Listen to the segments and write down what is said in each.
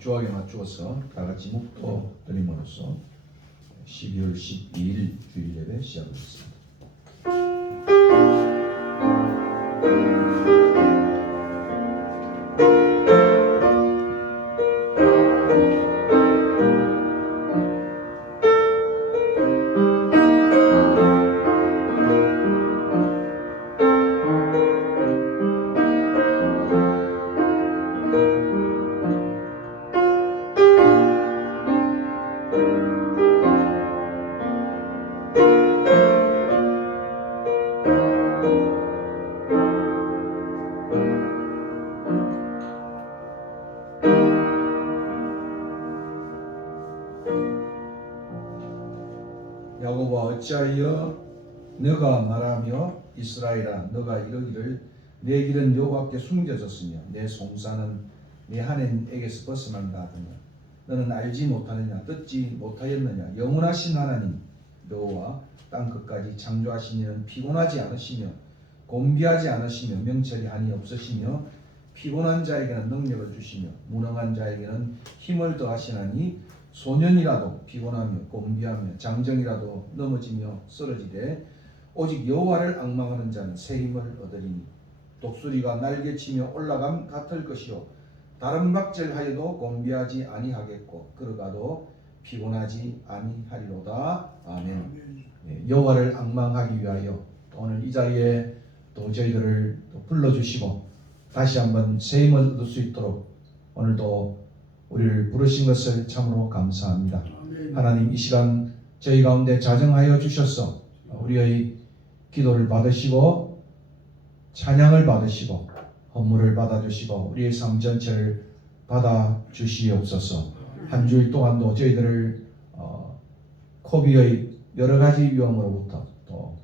주학에 맞추어서 다같이 묵도 드림으로써 12월 12일 주일 예배 시작하겠습니다. 야곱아 어찌하여 너가 말하며 이스라엘아 너가 이르기를 내 길은 여호와께 숨겨졌으며 내 송사는 내 하나님에게서 벗어난다 하더냐. 너는 알지 못하느냐 듣지 못하였느냐. 영원하신 하나님 여호와 땅 끝까지 창조하신 이는 피곤하지 않으시며 곤비하지 않으시며 명철이 한이 없으시며 피곤한 자에게는 능력을 주시며 무능한 자에게는 힘을 더하시나니 소년이라도 피곤하며 곤비하며 장정이라도 넘어지며 쓰러지되 오직 여호와를 앙망하는 자는 새 힘을 얻으리니 독수리가 날개치며 올라감 같을 것이요 다른 박질하여도 곤비하지 아니하겠고 걸어가도 피곤하지 아니하리로다. 아멘. 네, 여호와를 앙망하기 위하여 오늘 이 자리에 또 저희들을 또 불러주시고 다시 한번 새 힘을 얻을 수 있도록 오늘도 우리를 부르신 것을 참으로 감사합니다. 하나님 이 시간 저희 가운데 자정하여 주셔서 우리의 기도를 받으시고 찬양을 받으시고 헌물을 받아주시고 우리의 삶 전체를 받아주시옵소서. 한 주일 동안도 저희들을 코비의 여러 가지 위험으로부터 또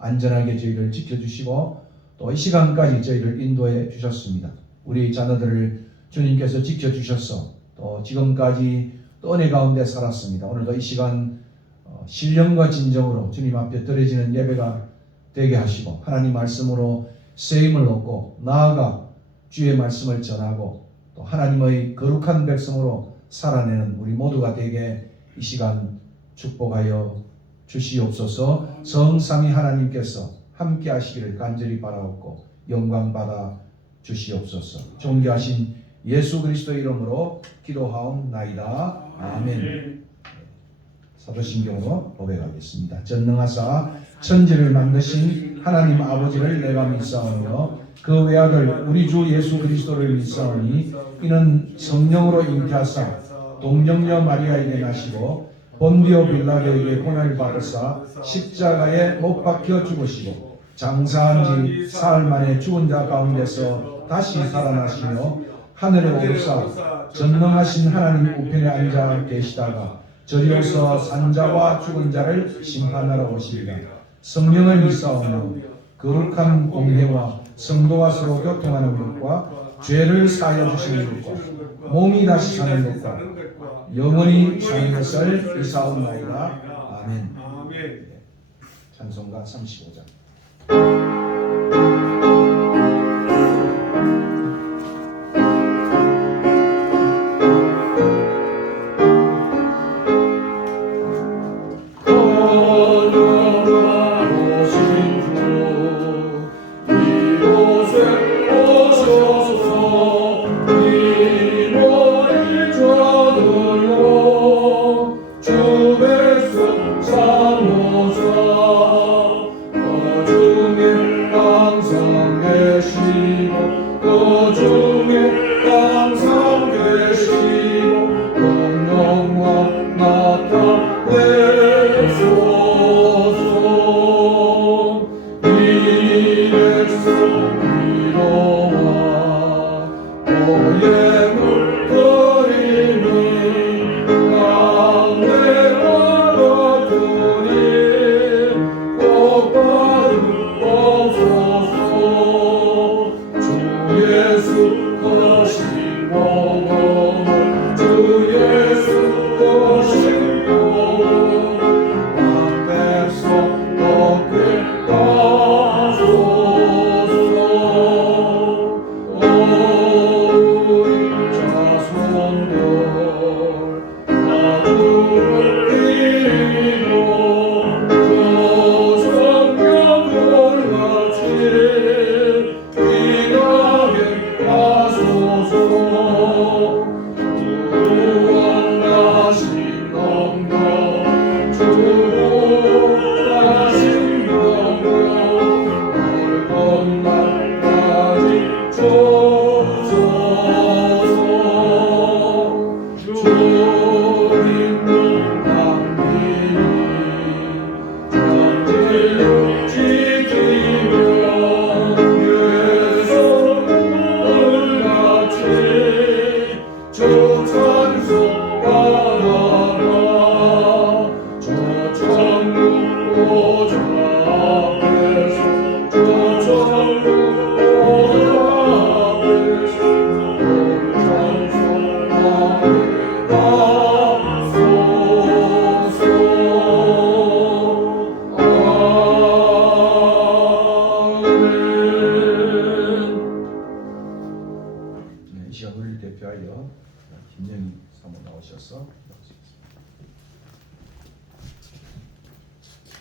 안전하게 저희를 지켜주시고 또 이 시간까지 저희를 인도해 주셨습니다. 우리 자녀들을 주님께서 지켜주셔서 또 지금까지 또 은혜 가운데 살았습니다. 오늘도 이 시간 신령과 진정으로 주님 앞에 드려지는 예배가 되게 하시고 하나님 말씀으로 새 힘을 얻고 나아가 주의 말씀을 전하고 또 하나님의 거룩한 백성으로 살아내는 우리 모두가 되게 이 시간 축복하여 주시옵소서. 성삼위 하나님께서 함께 하시기를 간절히 바라옵고 영광 받아 주시옵소서. 존귀하신 예수 그리스도의 이름으로 기도하옵나이다. 아멘. 사도신경으로 고백하겠습니다. 전능하사 천지를 만드신 하나님 아버지를 내가 믿사오며 그 외아들 우리 주 예수 그리스도를 믿사오니 이는 성령으로 잉태하사 동정녀 마리아에게 나시고 본디오 빌라도에게 고난을 받으사 십자가에 못 박혀 죽으시고 장사한 지 사흘 만에 죽은 자 가운데서 다시 살아나시며 하늘에 오르사 전능하신 하나님 우편에 앉아 계시다가 저리 오서 산자와 죽은 자를 심판하러 오시리라. 성령을 믿사오며 거룩한 공회와 성도와 서로 교통하는 것과 죄를 사하여 주시는 것과 몸이 다시 사는 것과 영원히 사는 것을 믿사옵나이다. 아멘. 찬송가 35장.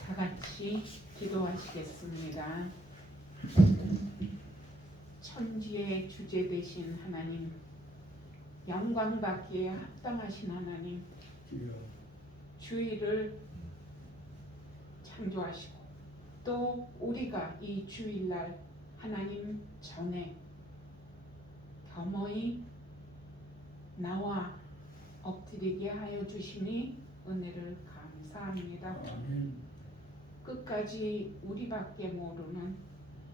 다 같이 기도하시겠습니다. 천지의 주제 되신 하나님, 영광받기에 합당하신 하나님, 주일을 창조하시고 또 우리가 이 주일날 하나님 전에 겸허히 나와 엎드리게 하여 주시니 은혜를 감사합니다. 아멘. 끝까지 우리밖에 모르는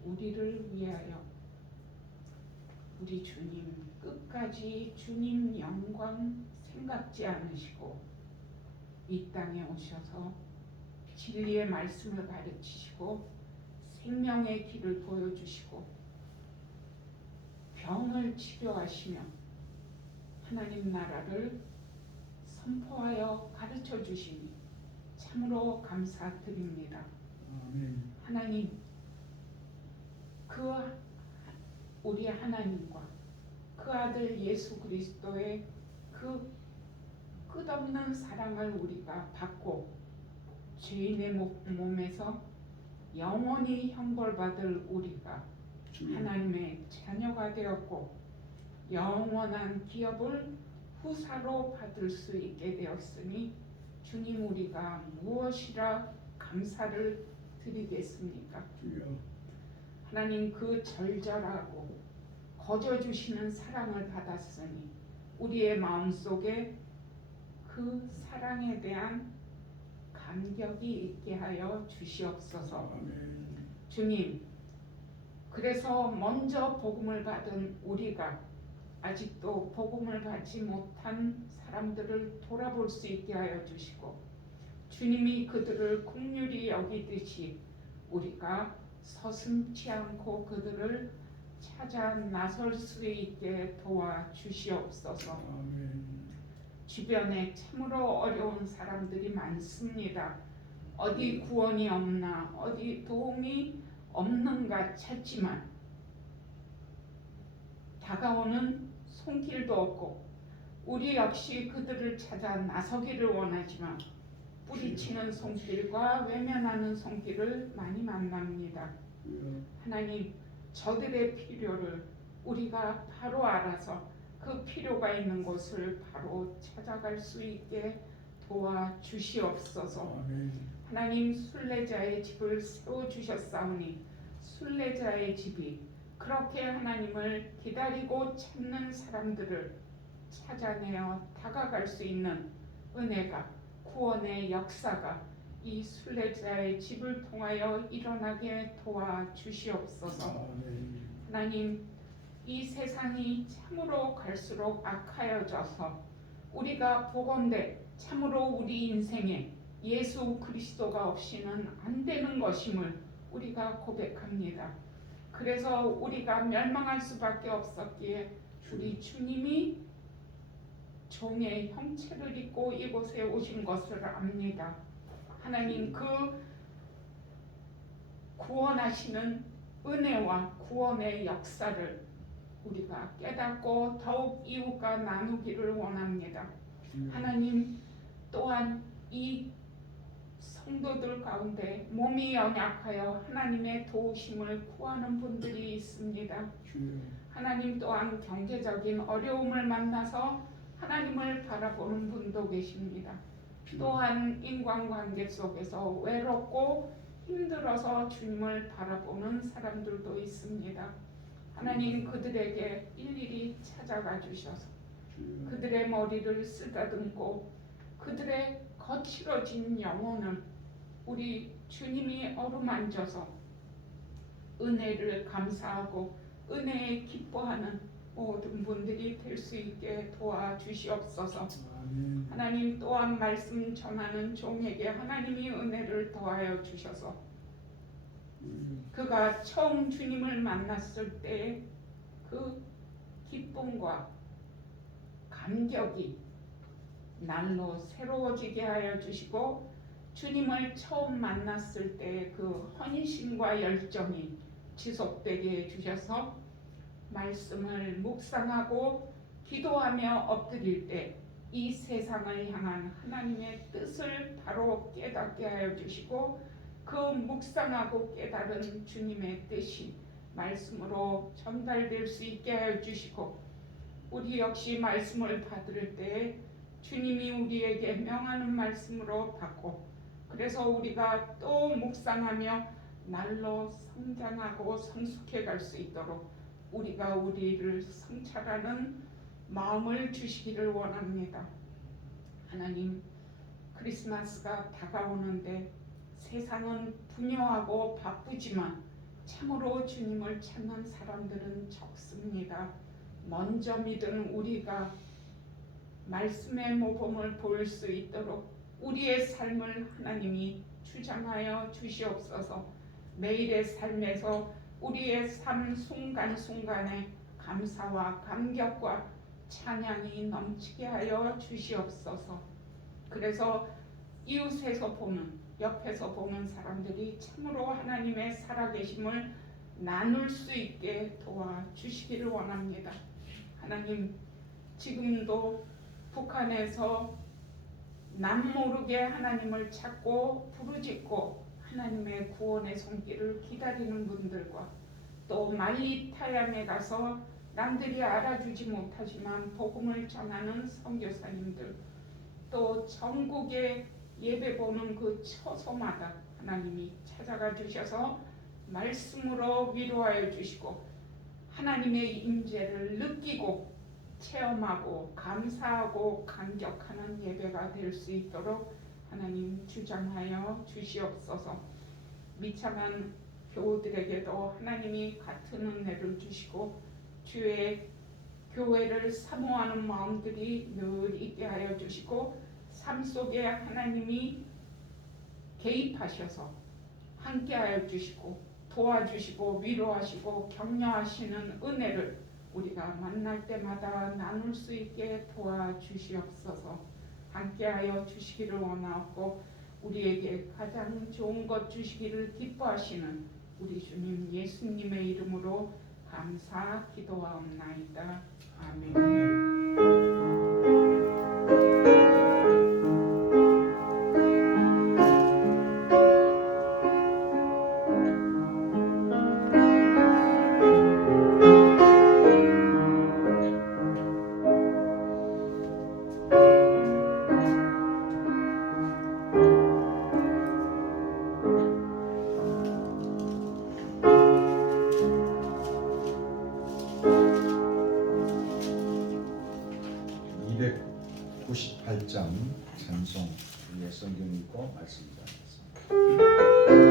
우리를 위하여 우리 주님 끝까지 주님 영광 생각지 않으시고 이 땅에 오셔서 진리의 말씀을 가르치시고 생명의 길을 보여주시고 병을 치료하시며 하나님 나라를 선포하여 가르쳐 주시니 참으로 감사드립니다. 아멘. 하나님, 그 우리 하나님과 그 아들 예수 그리스도의 그 끝없는 사랑을 우리가 받고 죄인의 몸에서 영원히 형벌받을 우리가 하나님의 자녀가 되었고 영원한 기업을 후사로 받을 수 있게 되었으니 주님, 우리가 무엇이라 감사를 드리겠습니까? 하나님, 그 절절하고 거저주시는 사랑을 받았으니 우리의 마음속에 그 사랑에 대한 감격이 있게 하여 주시옵소서. 아멘. 주님, 그래서 먼저 복음을 받은 우리가 아직도 복음을 받지 못한 사람들을 돌아볼 수 있게 하여 주시고 주님이 그들을 긍휼히 여기듯이 우리가 서슴지 않고 그들을 찾아 나설 수 있게 도와주시옵소서. 아멘. 주변에 참으로 어려운 사람들이 많습니다. 어디 구원이 없나, 어디 도움이 없는가 찾지만 다가오는 손길도 없고 우리 역시 그들을 찾아 나서기를 원하지만 뿌리치는 손길과 외면하는 손길을 많이 만납니다. 하나님, 저들의 필요를 우리가 바로 알아서 그 필요가 있는 곳을 바로 찾아갈 수 있게 도와주시옵소서. 아멘. 하나님, 순례자의 집을 세워주셨사오니 순례자의 집이 그렇게 하나님을 기다리고 찾는 사람들을 찾아내어 다가갈 수 있는 은혜가, 구원의 역사가 이 순례자의 집을 통하여 일어나게 도와주시옵소서. 아멘. 하나님, 이 세상이 참으로 갈수록 악하여져서 우리가 보건대 참으로 우리 인생에 예수 그리스도가 없이는 안 되는 것임을 우리가 고백합니다. 그래서 우리가 멸망할 수밖에 없었기에 우리 주님이 종의 형체를 입고 이곳에 오신 것을 압니다. 하나님, 그 구원하시는 은혜와 구원의 역사를 우리가 깨닫고 더욱 이웃과 나누기를 원합니다. 하나님, 또한 이 성도들 가운데 몸이 연약하여 하나님의 도우심을 구하는 분들이 있습니다. 하나님, 또한 경제적인 어려움을 만나서 하나님을 바라보는 분도 계십니다. 또한 인간관계 속에서 외롭고 힘들어서 주님을 바라보는 사람들도 있습니다. 하나님, 그들에게 일일이 찾아가 주셔서 그들의 머리를 쓰다듬고 그들의 거칠어진 영혼을 우리 주님이 어루만져서 은혜를 감사하고 은혜에 기뻐하는 모든 분들이 될 수 있게 도와주시옵소서. 아멘. 하나님, 또한 말씀 전하는 종에게 하나님이 은혜를 더하여 주셔서 그가 처음 주님을 만났을 때 그 기쁨과 감격이 날로 새로워지게 하여 주시고 주님을 처음 만났을 때 그 헌신과 열정이 지속되게 해 주셔서 말씀을 묵상하고 기도하며 엎드릴 때 이 세상을 향한 하나님의 뜻을 바로 깨닫게 하여 주시고 그 묵상하고 깨달은 주님의 뜻이 말씀으로 전달될 수 있게 하여 주시고 우리 역시 말씀을 받을 때 주님이 우리에게 명하는 말씀으로 받고 그래서 우리가 또 묵상하며 날로 성장하고 성숙해 갈 수 있도록 우리가 우리를 성찰하는 마음을 주시기를 원합니다. 하나님, 크리스마스가 다가오는데 세상은 분요하고 바쁘지만 참으로 주님을 찾는 사람들은 적습니다. 먼저 믿은 우리가 말씀의 모범을 보일 수 있도록 우리의 삶을 하나님이 주장하여 주시옵소서. 매일의 삶에서 우리의 삶 순간순간에 감사와 감격과 찬양이 넘치게 하여 주시옵소서. 그래서 이웃에서 보는, 옆에서 보는 사람들이 참으로 하나님의 살아계심을 나눌 수 있게 도와주시기를 원합니다. 하나님, 지금도 북한에서 남모르게 하나님을 찾고 부르짖고 하나님의 구원의 손길을 기다리는 분들과 또 말리타양에 가서 남들이 알아주지 못하지만 복음을 전하는 선교사님들, 또 전국에 예배 보는 그 처소마다 하나님이 찾아가 주셔서 말씀으로 위로하여 주시고 하나님의 임재를 느끼고 체험하고 감사하고 감격하는 예배가 될 수 있도록 하나님 주장하여 주시옵소서. 미참한 교우들에게도 하나님이 같은 은혜를 주시고 주의 교회를 사모하는 마음들이 늘 있게 하여 주시고 삶 속에 하나님이 개입하셔서 함께하여 주시고 도와주시고 위로하시고 격려하시는 은혜를 우리가 만날 때마다 나눌 수 있게 도와주시옵소서. 함께하여 주시기를 원하고 우리에게 가장 좋은 것 주시기를 기뻐하시는 우리 주님 예수님의 이름으로 감사 기도하옵나이다. 아멘. 장 찬송 위에 성경 읽고 말씀 전하겠습니다.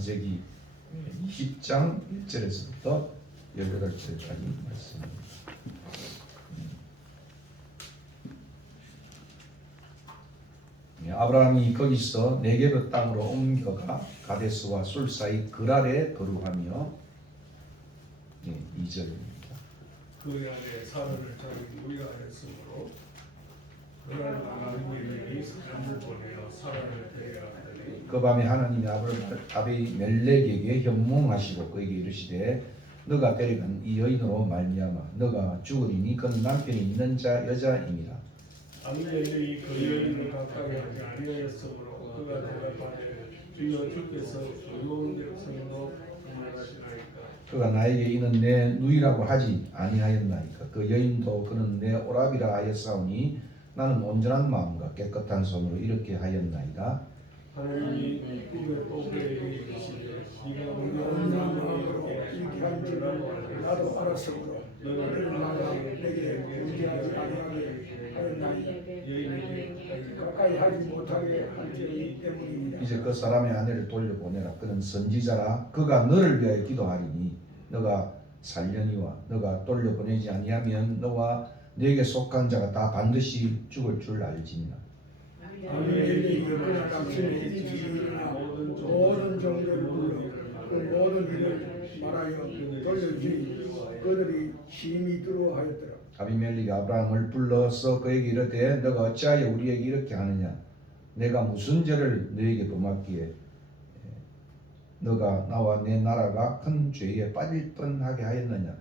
창세기 20장 1절에서부터 18절까지 말씀입니다. 아브라함이 거기서 네게브 땅으로 옮겨가 가데스와 술 사이 그랄에 거류하며 2절입니다. 그 안에 사람을 자기 위하였으므로 그날 아비멜렉이 사람을 보내어 사람을 데려갔더니 그 밤에 하나님이 아비멜렉에게 현몽하시고 그에게 이르시되 너가 데려간 이 여인으로 말미암아 너가 죽으리니 그는 남편이 있는 자 여자임이라. 아비멜렉이 그 여인을 가까이 하지 아니하였으므로 그가 대답하되 주여 주께서 의로운 백성으로 말하시나이까. 그가 나에게 이는 내 누이라고 하지 아니하였나이까. 그 여인도 그는 내 오라비라 하였사오니 나는 온전한 마음과 깨끗한 손으로 이렇게 하였나이다. 하나님이 그의 또그에게 이르시되 네가 온전한 마음으로 이렇게 한 줄을 나도 알았으므로 너를 나가 내게 의지하지 아니하게 하였나이다. 여인에게 가까이 하지 못하게 한 죄이기 때문입니다. 이제 그 사람의 아내를 돌려보내라. 그는 선지자라. 그가 너를 위하여 기도하리니 너가 살려니와 너가 돌려보내지 아니하면 너와 네게 속한 자가 다 반드시 죽을 줄 알지니라. 아비멜렉이 그나 남편의 집에 일어나 모든 종들을 불러 그 모든 일을 말하여 돌려주니 그들이 심히 두려워하였더라. 아비멜렉이 아브라함을 불러서 그에게 이르되 너가 어찌하여 우리에게 이렇게 하느냐. 내가 무슨 죄를 너에게 범하기에 너가 나와 내 나라가 큰 죄에 빠질 뻔하게 하였느냐.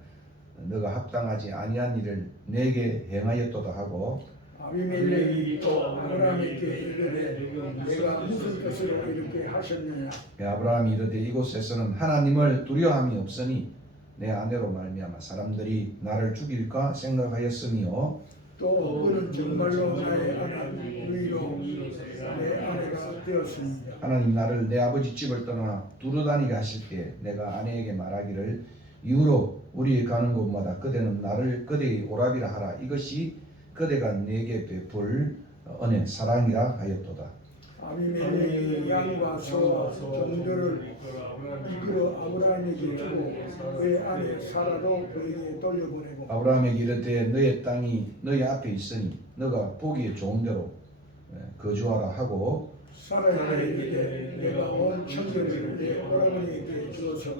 너가 합당하지 아니한 일을 내게 행하였도다 하고 아비멜렉이 또 아브라함에게 이르되 내가 무슨 뜻으로 이렇게 하셨느냐. 아브라함이 이르되 이곳에서는 하나님을 두려움이 없으니 내 아내로 말미암아 사람들이 나를 죽일까 생각하였으며 또 그는 정말로 나의 아내 의로 내 아내가 되었습니다. 하나님 나를 내 아버지 집을 떠나 두루다니게 하실 때 내가 아내에게 말하기를 이후로 우리 가는 곳마다 그대는 나를 그대의 오라비라 하라. 이것이 그대가 내게 베풀 은혜 사랑이라 하였도다. 아비멜렉이 양과 소와 종들을 이끌어 아브라함에게 주고 그의 아내 사라도 그에게 돌려보내고 아브라함에게 이르되 너의 땅이 너희 앞에 있으니 너가 보기에 좋은 대로 거주하라 하고 사라에게 이르되 내가 온 천국을 내 오라버니에게 주어서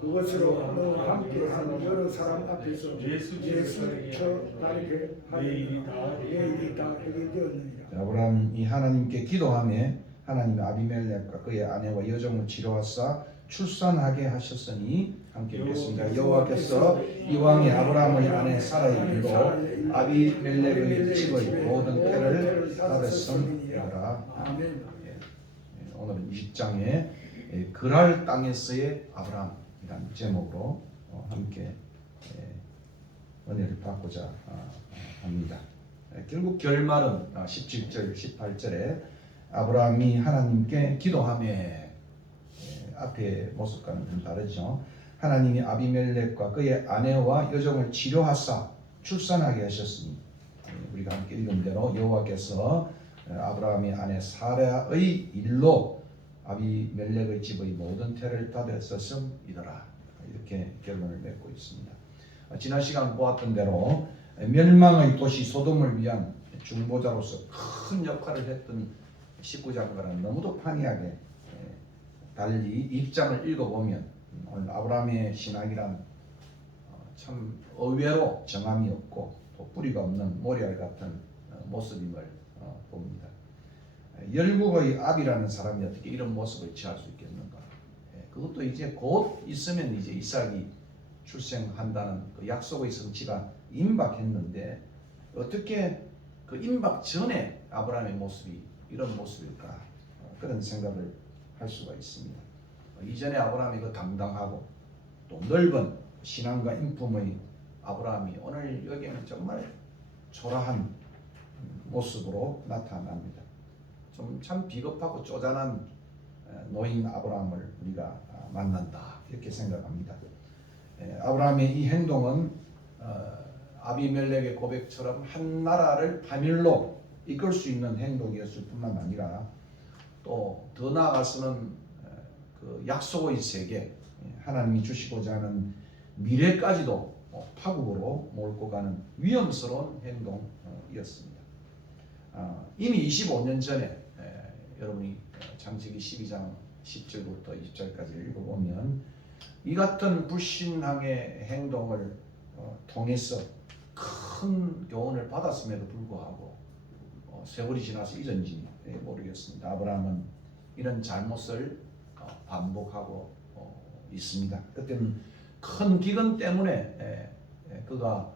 그것으로 너와 함께한 여러 사람 앞에서 예수쳐 다니게 하리니 내 일이 다 해결되었느니라. 아브라함이 하나님께 기도하며 하나님이 아비멜렉과 그의 아내와 여종을 치료하사 출산하게 하셨으니 함께 읽겠습니다. 여호와께서 이왕에 아브라함의 아내 사라의 일로 아비멜렉의 집의 모든 때를 받았음이라. 아멘. 오늘은 20장에 그랄 땅에서의 아브라함이라는 제목으로 함께 은혜를 받고자 합니다. 결국 결말은 17절, 18절에 아브라함이 하나님께 기도하며 앞의 모습과는 좀 다르죠. 하나님이 아비멜렉과 그의 아내와 여종을 치료하사 출산하게 하셨으니 우리가 함께 읽은 대로 여호와께서 아브라함의 아내 사라의 일로 아비멜렉의 집의 모든 태를 닫았었음이더라. 이렇게 결론을 맺고 있습니다. 지난 시간 보았던 대로 멸망의 도시 소돔을 위한 중보자로서 큰 역할을 했던 19장과는 너무도 판이하게 달리 입장을 읽어보면 오늘 아브라함의 신앙이란 참 의외로 정함이 없고 또 뿌리가 없는 모래알 같은 모습임을 봅니다. 열국의 압이라는 사람이 어떻게 이런 모습을 취할 수 있겠는가? 그것도 이제 곧 있으면 이제 이삭이 출생한다는 그 약속의 성취가 임박했는데 어떻게 그 임박 전에 아브라함의 모습이 이런 모습일까? 그런 생각을 할 수가 있습니다. 이전에 아브라함이 그 당당하고 또 넓은 신앙과 인품의 아브라함이 오늘 여기에는 정말 초라한 모습으로 나타납니다. 좀 참 비겁하고 쪼잔한 노인 아브라함을 우리가 만난다 이렇게 생각합니다. 아브라함의 이 행동은 아비멜렉의 고백처럼 한 나라를 파멸로 이끌 수 있는 행동이었을 뿐만 아니라 또 더 나아가서는 그 약속의 세계 하나님이 주시고자 하는 미래까지도 파국으로 몰고 가는 위험스러운 행동이었습니다. 이미 25년 전에 여러분이 창세기 12장 10절부터 20절까지 읽어보면 이 같은 불신앙의 행동을 통해서 큰 교훈을 받았음에도 불구하고 세월이 지나서 잊은지 모르겠습니다. 아브라함은 이런 잘못을 반복하고 있습니다. 그때는 큰 기근 때문에 그가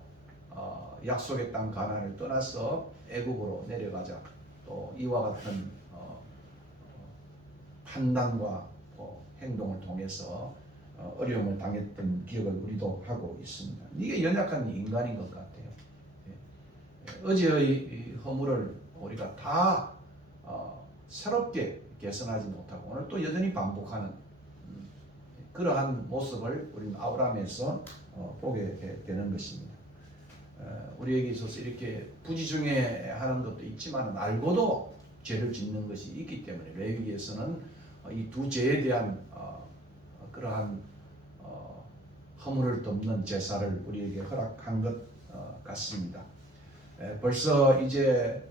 약속의 땅 가나안을 떠나서 애굽으로 내려가자 또 이와 같은 판단과 행동을 통해서 어려움을 당했던 기억을 우리도 하고 있습니다. 이게 연약한 인간인 것 같아요. 어제의 허물을 우리가 다 새롭게 개선하지 못하고 오늘 또 여전히 반복하는 그러한 모습을 우리는 아브라함에서 보게 되는 것입니다. 우리에게 있어서 이렇게 부지중해하는 것도 있지만 알고도 죄를 짓는 것이 있기 때문에 레위기에서는 이 두 죄에 대한 그러한 허물을 덮는 제사를 우리에게 허락한 것 같습니다. 벌써 이제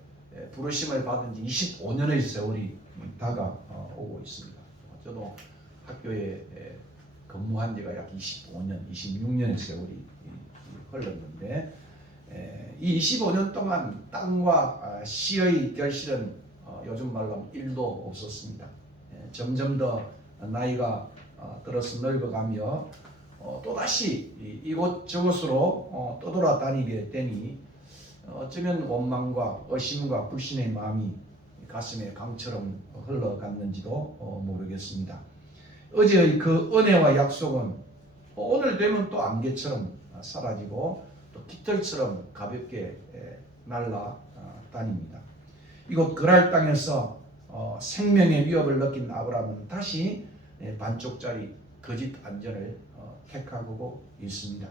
부르심을 받은 지 25년의 세월이 다가오고 있습니다. 저도 학교에 근무한 지가 약 25년, 26년의 세월이 흘렀는데 이 25년 동안 땅과 시의 결실은 요즘 말로 하면 1도 없었습니다. 점점 더 나이가 들어서 늙어가며 또다시 이곳저곳으로 떠돌아다니게 되니 어쩌면 원망과 의심과 불신의 마음이 가슴에 강처럼 흘러갔는지도 모르겠습니다. 어제의 그 은혜와 약속은 오늘 되면 또 안개처럼 사라지고 또 깃털처럼 가볍게 날아다닙니다. 이곳 그랄 땅에서 생명의 위협을 느낀 아브라함은 다시 반쪽짜리 거짓 안전을 택하고 있습니다.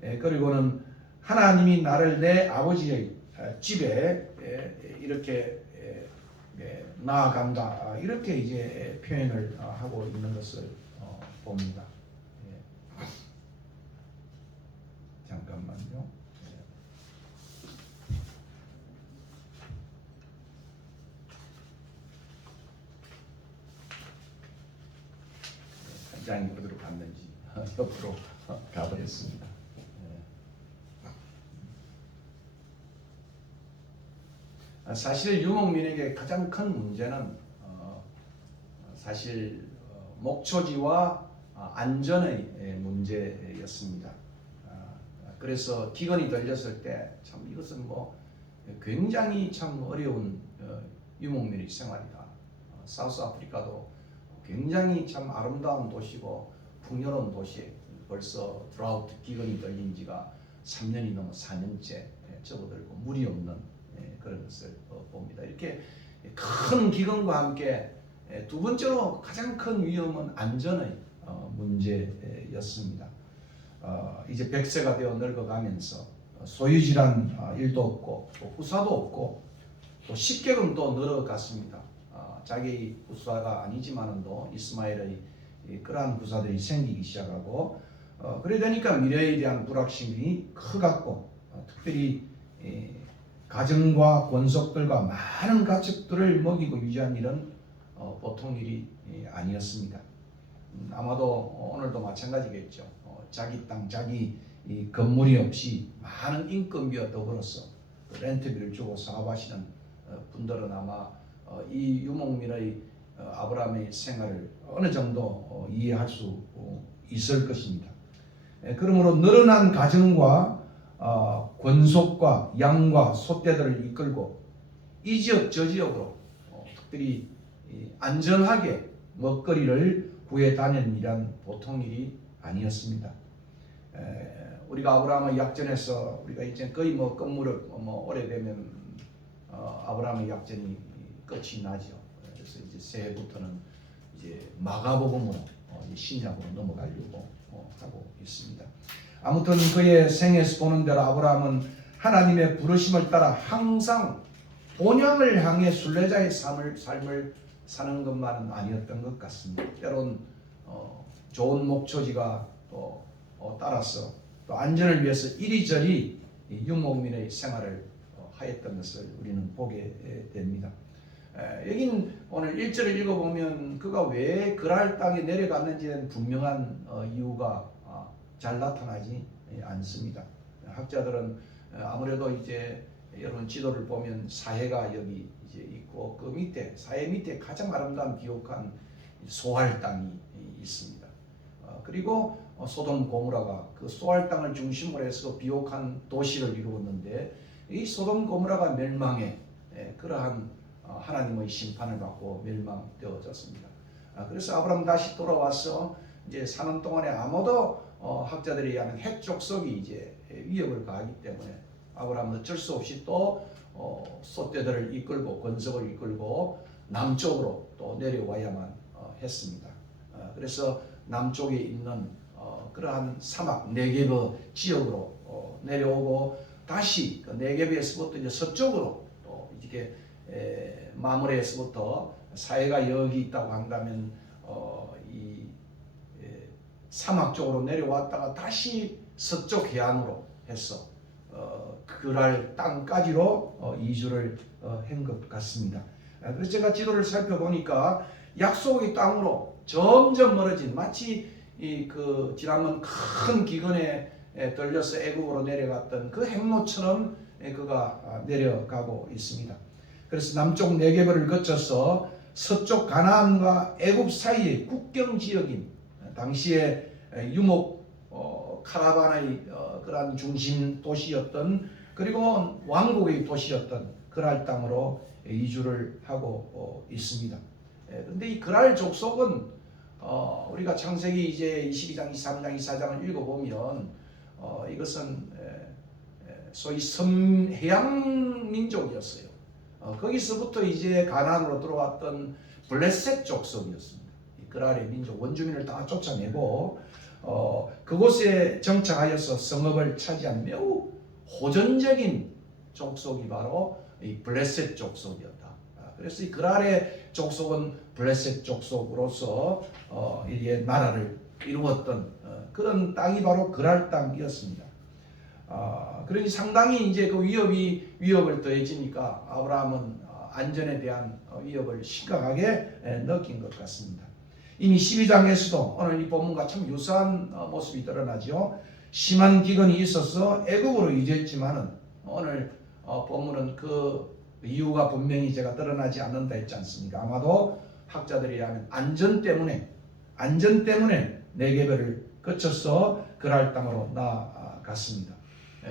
그리고는 하나님이 나를 내 아버지의 집에 이렇게 나아간다 이렇게 이제 표현을 하고 있는 것을 봅니다. 잠깐만요. 한 장이 어디로 갔는지 옆으로 가버렸습니다. 사실 유목민에게 가장 큰 문제는 사실 목초지와 안전의 문제였습니다. 그래서 기근이 들렸을 때 참 이것은 뭐 굉장히 참 어려운 유목민의 생활이다. 사우스 아프리카도 굉장히 참 아름다운 도시고 풍요로운 도시에 벌써 드라우트 기근이 들린 지가 3년이 넘어 4년째 접어들고 물이 없는 그런 것을 봅니다. 이렇게 큰 기근과 함께 두 번째로 가장 큰 위험은 안전의 문제였습니다. 이제 100세가 되어 늙어가면서 소유질한 일도 없고 또 후사도 없고 또 식객은 또 늘어갔습니다. 자기 후사가 아니지만도 이스마엘의 그러한 후사들이 생기기 시작하고 그래 되니까 미래에 대한 불확실이 커갔고 특별히 가정과 권속들과 많은 가축들을 먹이고 유지한 일은 보통 일이 아니었습니다. 아마도 오늘도 마찬가지겠죠. 자기 땅, 자기 건물이 없이 많은 인건비와 더불어서 렌트비를 주고 사업하시는 분들은 아마 이 유목민의 아브라함의 생활을 어느 정도 이해할 수 있을 것입니다. 그러므로 늘어난 가정과 권속과 양과 소떼들을 이끌고 이 지역 저 지역으로 특별히 안전하게 먹거리를 구해 다니는 일은 보통 일이 아니었습니다. 우리가 아브라함의 약전에서 우리가 이제 거의 뭐 건물을 오래되면 아브라함의 약전이 끝이 나죠. 그래서 이제 새해부터는 이제 마가복음으로 신약으로 넘어가려고 하고 있습니다. 아무튼 그의 생에서 보는 대로 아브라함은 하나님의 부르심을 따라 항상 본향을 향해 순례자의 삶을 사는 것만은 아니었던 것 같습니다. 때론 좋은 목초지가 또 따라서 또 안전을 위해서 이리저리 유목민의 생활을 하였던 것을 우리는 보게 됩니다. 여긴 오늘 1절을 읽어보면 그가 왜 그랄 땅에 내려갔는지는 분명한 이유가 잘 나타나지 않습니다. 학자들은 아무래도 이제 여러분 지도를 보면 사해가 여기 이제 있고 그 밑에 사해 밑에 가장 아름다운 비옥한 소할 땅이 있습니다. 그리고 소돔 고모라가 그 소할 땅을 중심으로 해서 비옥한 도시를 이루었는데 이 소돔 고모라가 멸망해 그러한 하나님의 심판을 받고 멸망되어졌습니다. 그래서 아브라함 다시 돌아와서 이제 사는 동안에 아무도 학자들에 의하면 핵 족속이 이제 위협을 가하기 때문에 아브라함은 어쩔 수 없이 또 소떼들을 이끌고 권속을 이끌고 남쪽으로 또 내려와야만 했습니다. 그래서 남쪽에 있는 그러한 사막 네게브 지역으로 내려오고 다시 그 네게브에서부터 이제 서쪽으로 또 이렇게 마므레에서부터 사해가 여기 있다고 한다면 이 사막 쪽으로 내려왔다가 다시 서쪽 해안으로 해서 그랄 땅까지로 이주를 한 것 같습니다. 그래서 제가 지도를 살펴보니까 약속의 땅으로 점점 멀어진 마치 그 지난번 큰 기근에 떨려서 애국으로 내려갔던 그 행로처럼 그가 내려가고 있습니다. 그래서 남쪽 네게브를 거쳐서 서쪽 가나안과 애굽 사이의 국경 지역인 당시에 유목 카라반의 그러한 중심 도시였던 그리고 왕국의 도시였던 그랄 땅으로 이주를 하고 있습니다. 그런데 이 그랄 족속은 우리가 창세기 이제 22장, 23장, 24장을 읽어보면 이것은 소위 해양 민족이었어요. 거기서부터 이제 가나안으로 들어왔던 블레셋 족속이었습니다. 그랄의 민족 원주민을 다 쫓아내고 그곳에 정착하여서 성읍을 차지한 매우 호전적인 족속이 바로 이 블레셋 족속이었다. 그래서 이 그랄의 족속은 블레셋 족속으로서 이게 나라를 이루었던 그런 땅이 바로 그랄 땅이었습니다. 그러니 상당히 이제 그 위협을 더해지니까 아브라함은 안전에 대한 위협을 심각하게 느낀 것 같습니다. 이미 12장에서도 오늘 이 본문과 참 유사한 모습이 드러나죠. 심한 기근이 있어서 애굽으로 이주했지만은 오늘 본문은 그 이유가 분명히 제가 드러나지 않는다 했지 않습니까? 아마도 학자들에 의하면 안전 때문에 네게브를 거쳐서 그랄 땅으로 나아갔습니다.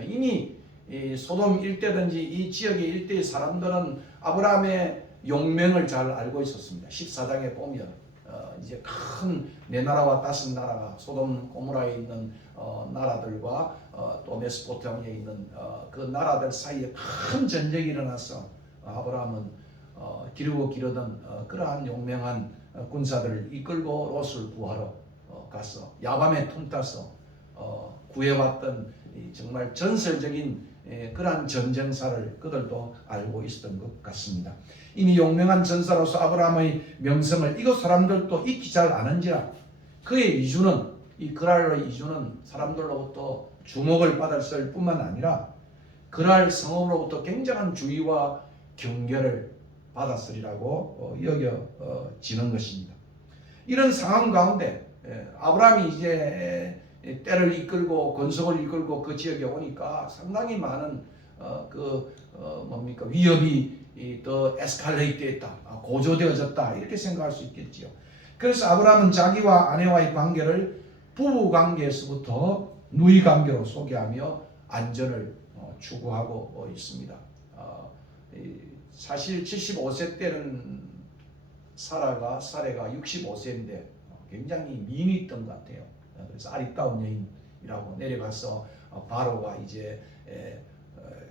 이미 이 소돔 일대든지 이 지역의 일대의 사람들은 아브라함의 용맹을 잘 알고 있었습니다. 14장에 보면 이제 큰 네 나라와 다섯 나라가 소돔 고모라에 있는 나라들과 또 메소포타미아에 있는 그 나라들 사이에 큰 전쟁이 일어나서 아브라함은 기르던 그러한 용맹한 군사들을 이끌고 롯을 구하러 가서 야밤에 틈타서 구해왔던 정말 전설적인 그러한 전쟁사를 그들도 알고 있었던 것 같습니다. 이미 용맹한 전사로서 아브라함의 명성을 이곳 사람들도 익히 잘 아는지라 그의 이주는 이 그랄의 이주는 사람들로부터 주목을 받았을 뿐만 아니라 그랄 성읍으로부터 굉장한 주의와 경계를 받았으리라고 여겨지는 것입니다. 이런 상황 가운데 아브라함이 이제 때를 이끌고 권속을 이끌고 그 지역에 오니까 상당히 많은 위협이 더 에스컬레이트 됐다, 고조되어졌다 이렇게 생각할 수 있겠지요. 그래서 아브라함은 자기와 아내와의 관계를 부부 관계에서부터 누이 관계로 소개하며 안전을 추구하고 있습니다. 사실 75세 때는 사례가 65세인데 굉장히 미인이 있던 것 같아요. 그래서 아리따운 여인이라고 내려가서 바로가 이제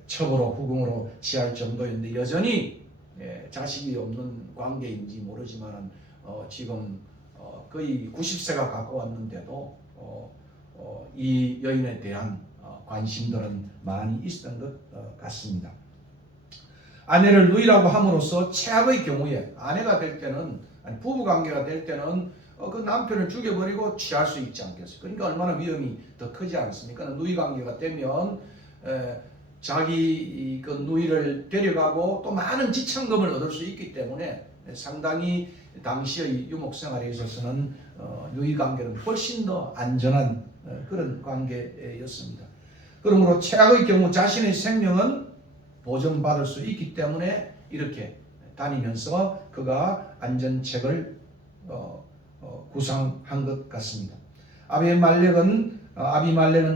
첩으로 후궁으로 취할 정도였는데 여전히 자식이 없는 관계인지 모르지만은 지금 거의 90세가 가까웠는데도 이 여인에 대한 관심들은 많이 있었던 것 같습니다. 아내를 누이라고 함으로써 최악의 경우에 아내가 될 때는 부부 관계가 될 때는 그 남편을 죽여버리고 취할 수 있지 않겠어요? 그러니까 얼마나 위험이 더 크지 않습니까? 누이 관계가 되면 자기 그 누이를 데려가고 또 많은 지참금을 얻을 수 있기 때문에 상당히 당시의 유목 생활에 있어서는 누이 관계는 훨씬 더 안전한 그런 관계였습니다. 그러므로 최악의 경우 자신의 생명은 보전받을 수 있기 때문에 이렇게 다니면서 그가 안전책을 구상한 것 같습니다. 아비말렉은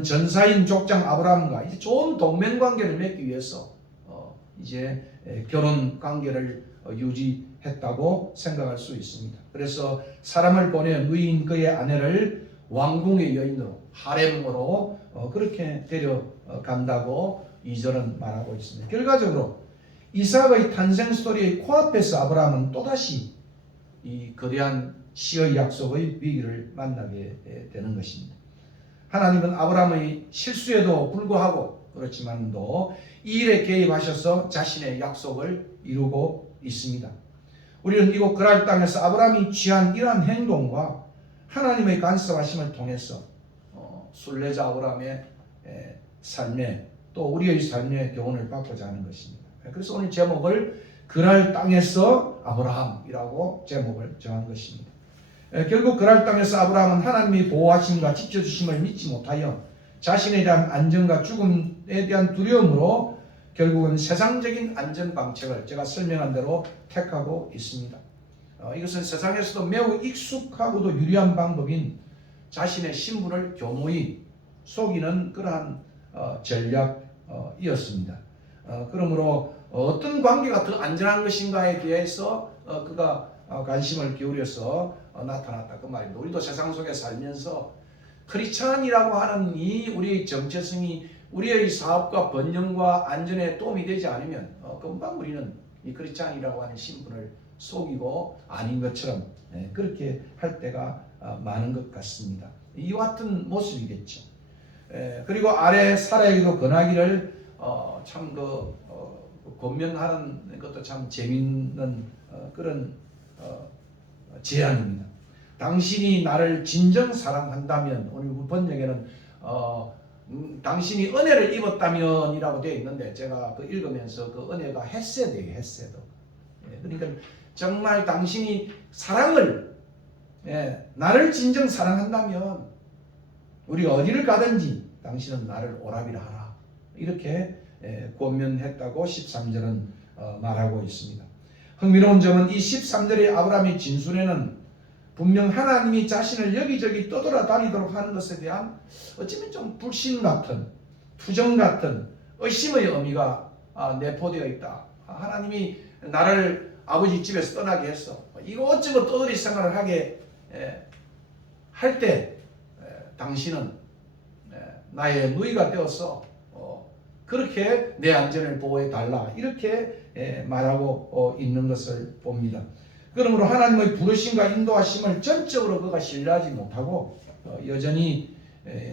전사인 족장 아브라함과 이제 좋은 동맹 관계를 맺기 위해서 이제 결혼 관계를 유지했다고 생각할 수 있습니다. 그래서 사람을 보내 누이인 그의 아내를 왕궁의 여인으로 하렘으로 그렇게 데려간다고 2절은 말하고 있습니다. 결과적으로 이삭의 탄생 스토리의 코앞에서 아브라함은 또다시 이 거대한 시의 약속의 위기를 만나게 되는 것입니다. 하나님은 아브라함의 실수에도 불구하고 그렇지만도 이 일에 개입하셔서 자신의 약속을 이루고 있습니다. 우리는 이곳 그랄 땅에서 아브라함이 취한 이러한 행동과 하나님의 간섭하심을 통해서 순례자 아브라함의 삶에 또 우리의 삶의 교훈을 받고자 하는 것입니다. 그래서 오늘 제목을 그랄 땅에서 아브라함이라고 제목을 정한 것입니다. 결국 그랄 땅에서 아브라함은 하나님의 보호하심과 지켜주심을 믿지 못하여 자신에 대한 안전과 죽음에 대한 두려움으로 결국은 세상적인 안전방책을 제가 설명한 대로 택하고 있습니다. 이것은 세상에서도 매우 익숙하고도 유리한 방법인 자신의 신분을 교모히 속이는 그러한 전략이었습니다. 그러므로 어떤 관계가 더 안전한 것인가에 대해서 그가 관심을 기울여서 나타났다 그 말입니다. 우리도 세상 속에 살면서 크리스찬이라고 하는 이 우리의 정체성이 우리의 사업과 번영과 안전에 도움이 되지 않으면 금방 우리는 이 크리스찬이라고 하는 신분을 속이고 아닌 것처럼 그렇게 할 때가 많은 것 같습니다. 이와 같은 모습이겠죠. 그리고 아래 사라에게도 권하기를 참 권면하는 것도 참 재미있는 그런 제안입니다. 당신이 나를 진정 사랑한다면, 오늘 번역에는 당신이 은혜를 입었다면 이라고 되어 있는데 제가 그 읽으면서 그 은혜가 헤세드예요. 헤세드. 그러니까 정말 당신이 사랑을 나를 진정 사랑한다면 우리가 어디를 가든지 당신은 나를 오라비라 하라. 이렇게 권면했다고 13절은 말하고 있습니다. 흥미로운 점은 이 13절의 아브라함의 진술에는 분명 하나님이 자신을 여기저기 떠돌아다니도록 하는 것에 대한 어쩌면 좀 불신 같은 투정 같은 의심의 의미가 내포되어 있다. 하나님이 나를 아버지 집에서 떠나게 했어. 이것저것 떠돌이 생활을 하게 할 때 당신은 나의 누이가 되어서 그렇게 내 안전을 보호해 달라. 이렇게 말하고 있는 것을 봅니다. 그러므로 하나님의 부르심과 인도하심을 전적으로 그가 신뢰하지 못하고 여전히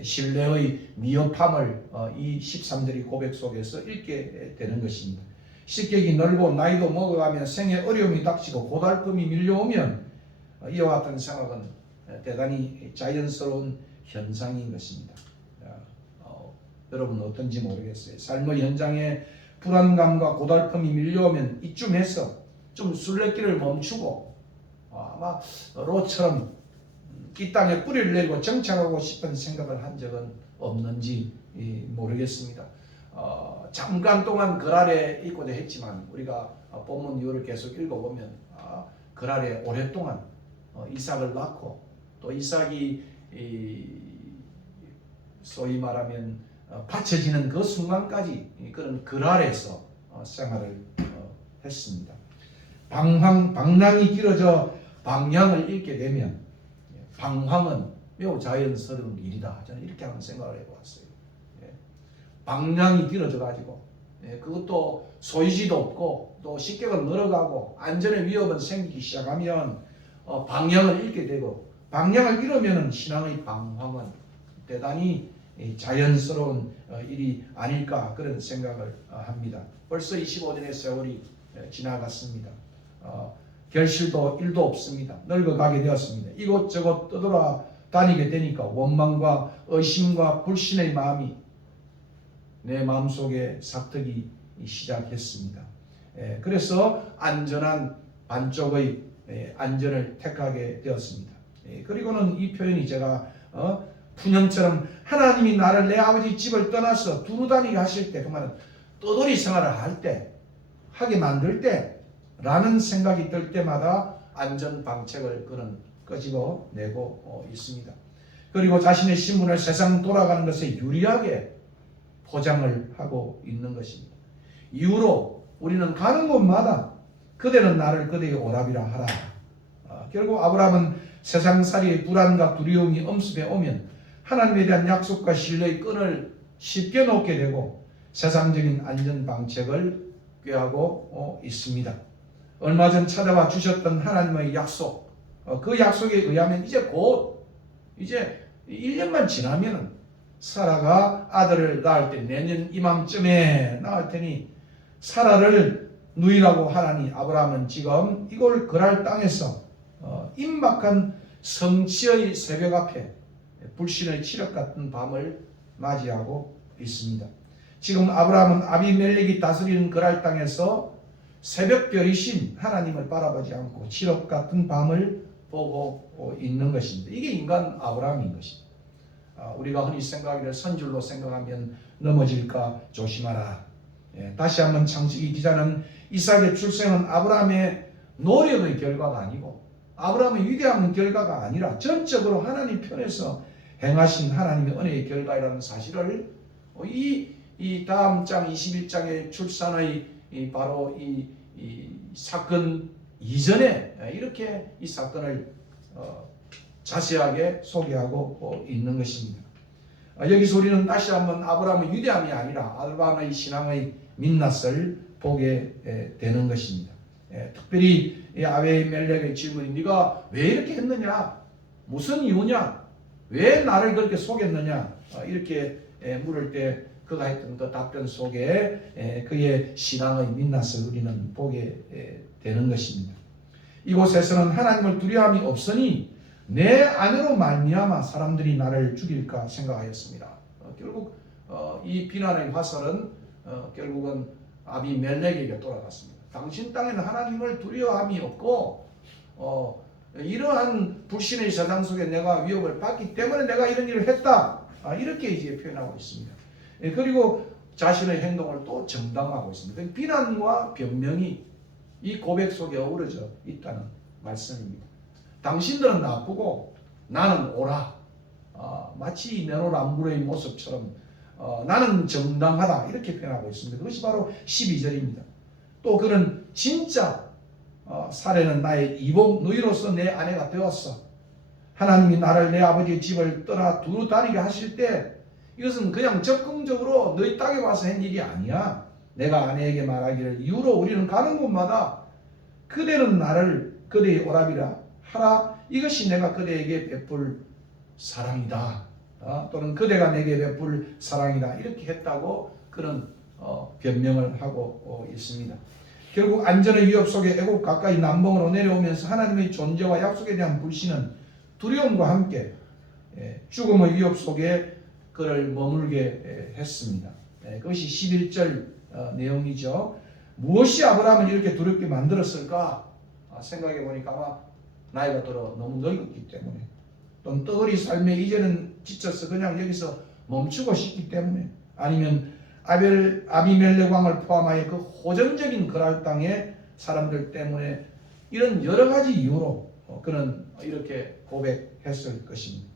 신뢰의 미흡함을 이 13절의 고백 속에서 읽게 되는 것입니다. 식객이 늘고 나이도 먹어가면 생에 어려움이 닥치고 고달픔이 밀려오면 이와 같은 생각은 대단히 자연스러운 현상인 것입니다. 여러분 어떤지 모르겠어요. 삶의 현장에 불안감과 고달픔이 밀려오면 이쯤에서 좀 순례길을 멈추고 아마 롯처럼 이 땅에 뿌리를 내리고 정착하고 싶은 생각을 한 적은 없는지 모르겠습니다. 잠깐 동안 그랄에 있고자 했지만 우리가 본문 이후를 계속 읽어보면 그랄에 오랫동안 이삭을 낳고 또 이삭이 소위 말하면 바쳐지는 그 순간까지 그런 그랄에서 생활을 했습니다. 방랑이 길어져 방향을 잃게 되면 방황은 매우 자연스러운 일이다. 저는 이렇게 한번 생각을 해보았어요. 방랑이 길어져 가지고 그것도 소유지도 없고 또 식객은 늘어가고 안전의 위협은 생기기 시작하면 방향을 잃게 되고 방향을 잃으면 신앙의 방황은 대단히 자연스러운 일이 아닐까 그런 생각을 합니다. 벌써 25년의 세월이 지나갔습니다. 결실도 일도 없습니다. 늙어가게 되었습니다. 이곳저곳 떠돌아다니게 되니까 원망과 의심과 불신의 마음이 내 마음속에 삭트기 시작했습니다. 그래서 안전한 반쪽의 안전을 택하게 되었습니다. 그리고는 이 표현이 제가 푸념처럼 하나님이 나를 내 아버지 집을 떠나서 두루 다니게 하실 때, 그 말은 떠돌이 생활을 할 때, 하게 만들 때 라는 생각이 들 때마다 안전방책을 그는 끄집어내고 있습니다. 그리고 자신의 신분을 세상 돌아가는 것에 유리하게 포장을 하고 있는 것입니다. 이후로 우리는 가는 곳마다 그대는 나를 그대의 오랍이라 하라. 결국 아브라함은 세상살이의 불안과 두려움이 엄습해 오면 하나님에 대한 약속과 신뢰의 끈을 쉽게 놓게 되고 세상적인 안전방책을 꾀하고 있습니다. 얼마 전 찾아와 주셨던 하나님의 약속, 그 약속에 의하면 이제 1년만 지나면 사라가 아들을 낳을 때 내년 이맘쯤에 낳을 테니 사라를 누이라고 하라니 아브라함은 지금 이걸 그랄 땅에서 임박한 성취의 새벽 앞에 불신의 칠흑 같은 밤을 맞이하고 있습니다. 지금 아브라함은 아비멜렉이 다스리는 그랄 땅에서 새벽별이신 하나님을 바라보지 않고 칠흑 같은 밤을 보고 있는 것입니다. 이게 인간 아브라함인 것입니다. 우리가 흔히 생각하기를 선줄로 생각하면 넘어질까 조심하라. 다시 한번 창세기 기자는 이삭의 출생은 아브라함의 노력의 결과가 아니고 아브라함의 위대한 결과가 아니라 전적으로 하나님 편에서 행하신 하나님의 은혜의 결과라는 사실을 이 다음 장 21장의 출산의 바로 이 사건 이전에 이렇게 이 사건을 자세하게 소개하고 있는 것입니다. 여기서 우리는 다시 한번 아브라함의 위대함이 아니라 아브라함의 신앙의 민낯을 보게 되는 것입니다. 특별히 아비멜렉의 질문이 네가 왜 이렇게 했느냐? 무슨 이유냐? 왜 나를 그렇게 속였느냐? 이렇게 물을 때 그가 했던 그 답변 속에 그의 신앙의 민낯을 우리는 보게 되는 것입니다. 이곳에서는 하나님을 두려움이 없으니 내 안으로 말미암아 사람들이 나를 죽일까 생각하였습니다. 결국 이 비난의 화살은 결국은 아비멜렉에게 돌아갔습니다. 당신 땅에는 하나님을 두려워함이 없고 이러한 불신의 세상 속에 내가 위협을 받기 때문에 내가 이런 일을 했다. 이렇게 이제 표현하고 있습니다. 그리고 자신의 행동을 또 정당화하고 있습니다. 비난과 변명이 이 고백 속에 어우러져 있다는 말씀입니다. 당신들은 나쁘고 나는 옳아. 마치 네로람불의 모습처럼 나는 정당하다 이렇게 표현하고 있습니다. 그것이 바로 12절입니다. 또 그는 진짜 사례는 나의 이복 누이로서 내 아내가 되었어. 하나님이 나를 내 아버지의 집을 떠나 두루 다니게 하실 때 이것은 그냥 적극적으로 너희 땅에 와서 한 일이 아니야. 내가 아내에게 말하기를 이후로 우리는 가는 곳마다 그대는 나를 그대의 오랍이라 하라. 이것이 내가 그대에게 베풀 사랑이다. 또는 그대가 내게 베풀 사랑이다. 이렇게 했다고 그런 변명을 하고 있습니다. 결국 안전의 위협 속에 애국 가까이 남봉으로 내려오면서 하나님의 존재와 약속에 대한 불신은 두려움과 함께 죽음의 위협 속에 그를 머물게 했습니다. 그것이 11절 내용이죠. 무엇이 아브라함을 이렇게 두렵게 만들었을까 생각해 보니까 아마 나이가 들어 너무 늙었기 때문에 또는 떠돌이 삶에 이제는 지쳐서 그냥 여기서 멈추고 싶기 때문에 아니면 아비멜렉 왕을 포함하여 그 호전적인 그랄 땅의 사람들 때문에 이런 여러 가지 이유로 그는 이렇게 고백했을 것입니다.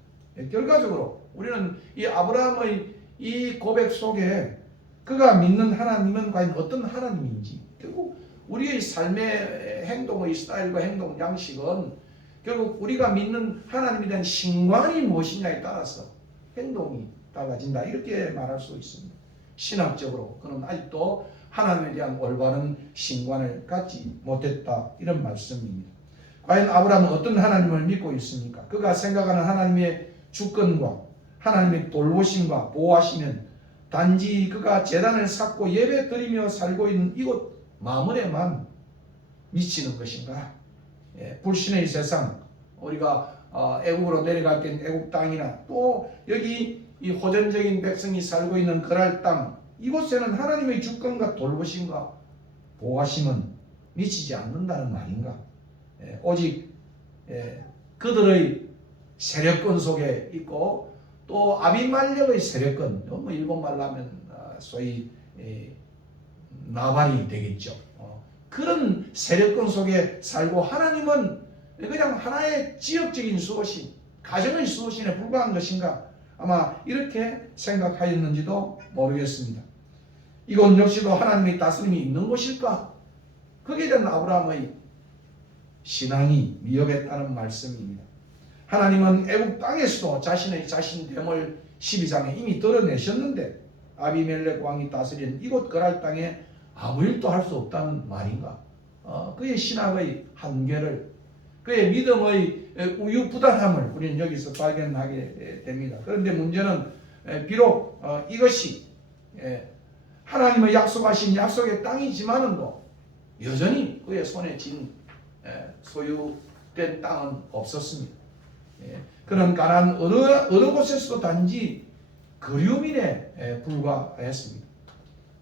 결과적으로 우리는 이 아브라함의 이 고백 속에 그가 믿는 하나님은 과연 어떤 하나님인지 결국 우리의 삶의 행동의 스타일과 행동 양식은 결국 우리가 믿는 하나님에 대한 신관이 무엇이냐에 따라서 행동이 달라진다 이렇게 말할 수 있습니다. 신학적으로 그는 아직도 하나님에 대한 올바른 신관을 갖지 못했다 이런 말씀입니다. 과연 아브라함은 어떤 하나님을 믿고 있습니까? 그가 생각하는 하나님의 주권과 하나님의 돌보심과 보호하시면 단지 그가 제단을 쌓고 예배 드리며 살고 있는 이곳 마물에만 미치는 것인가? 불신의 세상 우리가 애국으로 내려갈 땐 애국 땅이나 또 여기 이 호전적인 백성이 살고 있는 그랄 땅 이곳에는 하나님의 주권과 돌보심과 보호하심은 미치지 않는다는 말인가? 오직 그들의 세력권 속에 있고 또 아비멜렉의 세력권, 뭐 일본말로 하면 소위 나발이 되겠죠. 그런 세력권 속에 살고 하나님은 그냥 하나의 지역적인 수호신, 가정의 수호신에 불과한 것인가? 아마 이렇게 생각하였는지도 모르겠습니다. 이곳 역시도 하나님의 다스림이 있는 곳일까? 거기에 대한 아브라함의 신앙이 미흡했다는 말씀입니다. 하나님은 애국 땅에서도 자신의 자신됨을 12장에 이미 드러내셨는데 아비멜렉 왕이 다스린 이곳 거랄 땅에 아무 일도 할 수 없다는 말인가? 그의 신앙의 한계를, 그의 믿음의 우유부단함을 우리는 여기서 발견하게 됩니다. 그런데 문제는 비록 이것이 하나님의 약속하신 약속의 땅이지만은도 여전히 그의 손에 쥔 소유된 땅은 없었습니다. 그런 가나안 어느 곳에서도 단지 그리움인에 불과했습니다.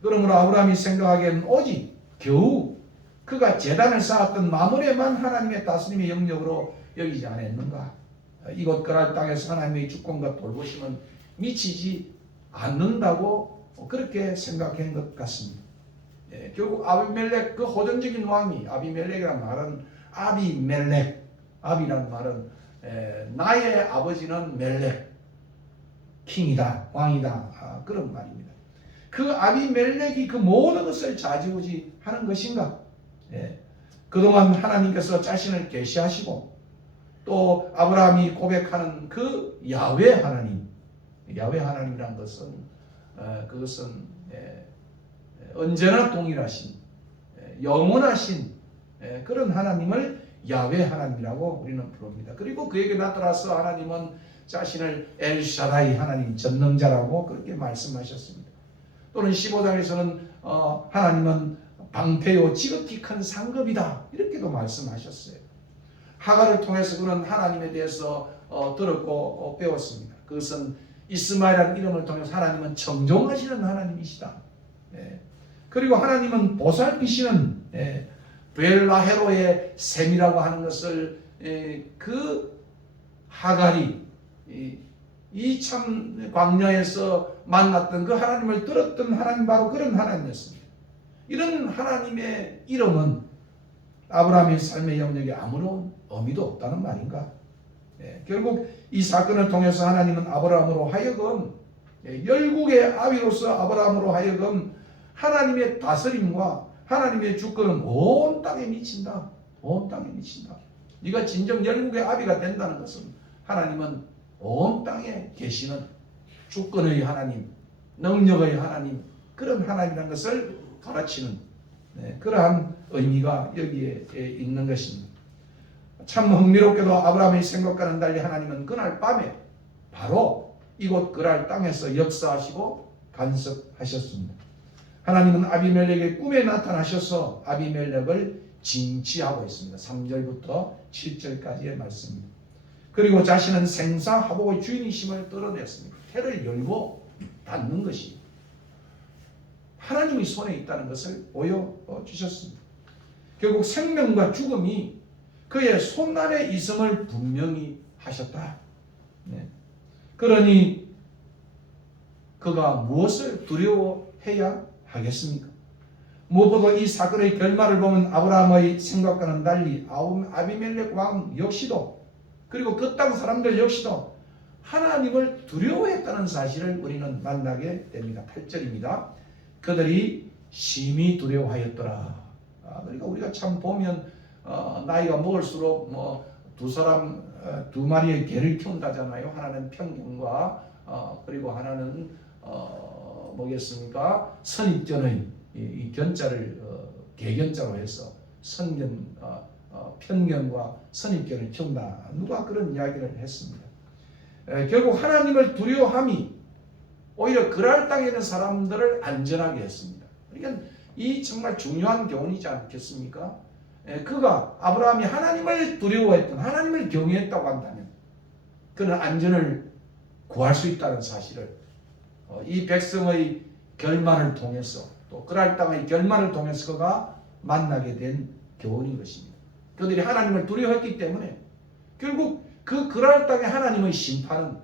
그러므로 아브라함이 생각하기에는 오직 겨우 그가 제단을 쌓았던 마물에만 하나님의 다스림의 영역으로 여기지 않았는가? 이곳 거랄 땅에서 하나님의 주권과 돌보심은 미치지 않는다고 그렇게 생각한 것 같습니다. 결국 아비멜렉, 그 호전적인 왕이, 아비멜렉이란 말은 아비멜렉, 아비란 말은 나의 아버지는 멜렉, 킹이다, 왕이다, 그런 말입니다. 그 아비멜렉이 그 모든 것을 좌지우지하는 것인가? 그동안 하나님께서 자신을 계시하시고 또 아브라함이 고백하는 그 야훼 하나님, 야훼 하나님이란 것은 그것은 언제나 동일하신, 영원하신 그런 하나님을 야훼 하나님이라고 우리는 부릅니다. 그리고 그에게 나타나서 하나님은 자신을 엘샤다이 하나님, 전능자라고 그렇게 말씀하셨습니다. 또는 15장에서는 하나님은 방패요 지극히 큰 상급이다, 이렇게도 말씀하셨어요. 하가를 통해서 그는 하나님에 대해서 들었고 배웠습니다. 그것은 이스마엘이라는 이름을 통해서 하나님은 청종하시는 하나님이시다. 그리고 하나님은 보살피시는 벨라헤로의 셈이라고 하는 것을 그 하갈이 이 참 광야에서 만났던 그 하나님을 들었던 하나님, 바로 그런 하나님이었습니다. 이런 하나님의 이름은 아브라함의 삶의 영역에 아무런 의미도 없다는 말인가? 결국 이 사건을 통해서 하나님은 아브라함으로 하여금 열국의 아비로서 아브라함으로 하여금 하나님의 다스림과 하나님의 주권은 온 땅에 미친다. 온 땅에 미친다. 네가 진정 열국의 아비가 된다는 것은 하나님은 온 땅에 계시는 주권의 하나님, 능력의 하나님, 그런 하나님이라는 것을 가르치는 그러한 의미가 여기에 있는 것입니다. 참 흥미롭게도 아브라함의 생각과는 달리 하나님은 그날 밤에 바로 이곳 그랄 땅에서 역사하시고 간섭하셨습니다. 하나님은 아비멜렉의 꿈에 나타나셔서 아비멜렉을 징치하고 있습니다. 3절부터 7절까지의 말씀입니다. 그리고 자신은 생사하복의 주인이심을 드러냈습니다. 해를 열고 닫는 것이 하나님의 손에 있다는 것을 보여주셨습니다. 결국 생명과 죽음이 그의 손안에 있음을 분명히 하셨다. 그러니 그가 무엇을 두려워해야 하겠습니까? 무엇보다 이 사건의 결말을 보면 아브라함의 생각과는 달리 아비멜렉 왕 역시도, 그리고 그 땅 사람들 역시도 하나님을 두려워했다는 사실을 우리는 만나게 됩니다. 8절입니다. 그들이 심히 두려워하였더라. 그러니까 우리가 참 보면 나이가 먹을수록 두 마리의 개를 키운다잖아요. 하나는 평균과 그리고 하나는 뭐겠습니까? 선입견의 이 견자를 개견자로 해서 편견과 선입견을 키운다. 누가 그런 이야기를 했습니다. 결국 하나님을 두려워함이 오히려 그랄 땅에 있는 사람들을 안전하게 했습니다. 그러니까 이 정말 중요한 교훈이지 않겠습니까? 그가 아브라함이 하나님을 두려워했던, 하나님을 경외했다고 한다면 그는 안전을 구할 수 있다는 사실을 이 백성의 결말을 통해서, 또 그랄 땅의 결말을 통해서 그가 만나게 된 교훈인 것입니다. 그들이 하나님을 두려워했기 때문에 결국 그 그랄 땅의 하나님의 심판은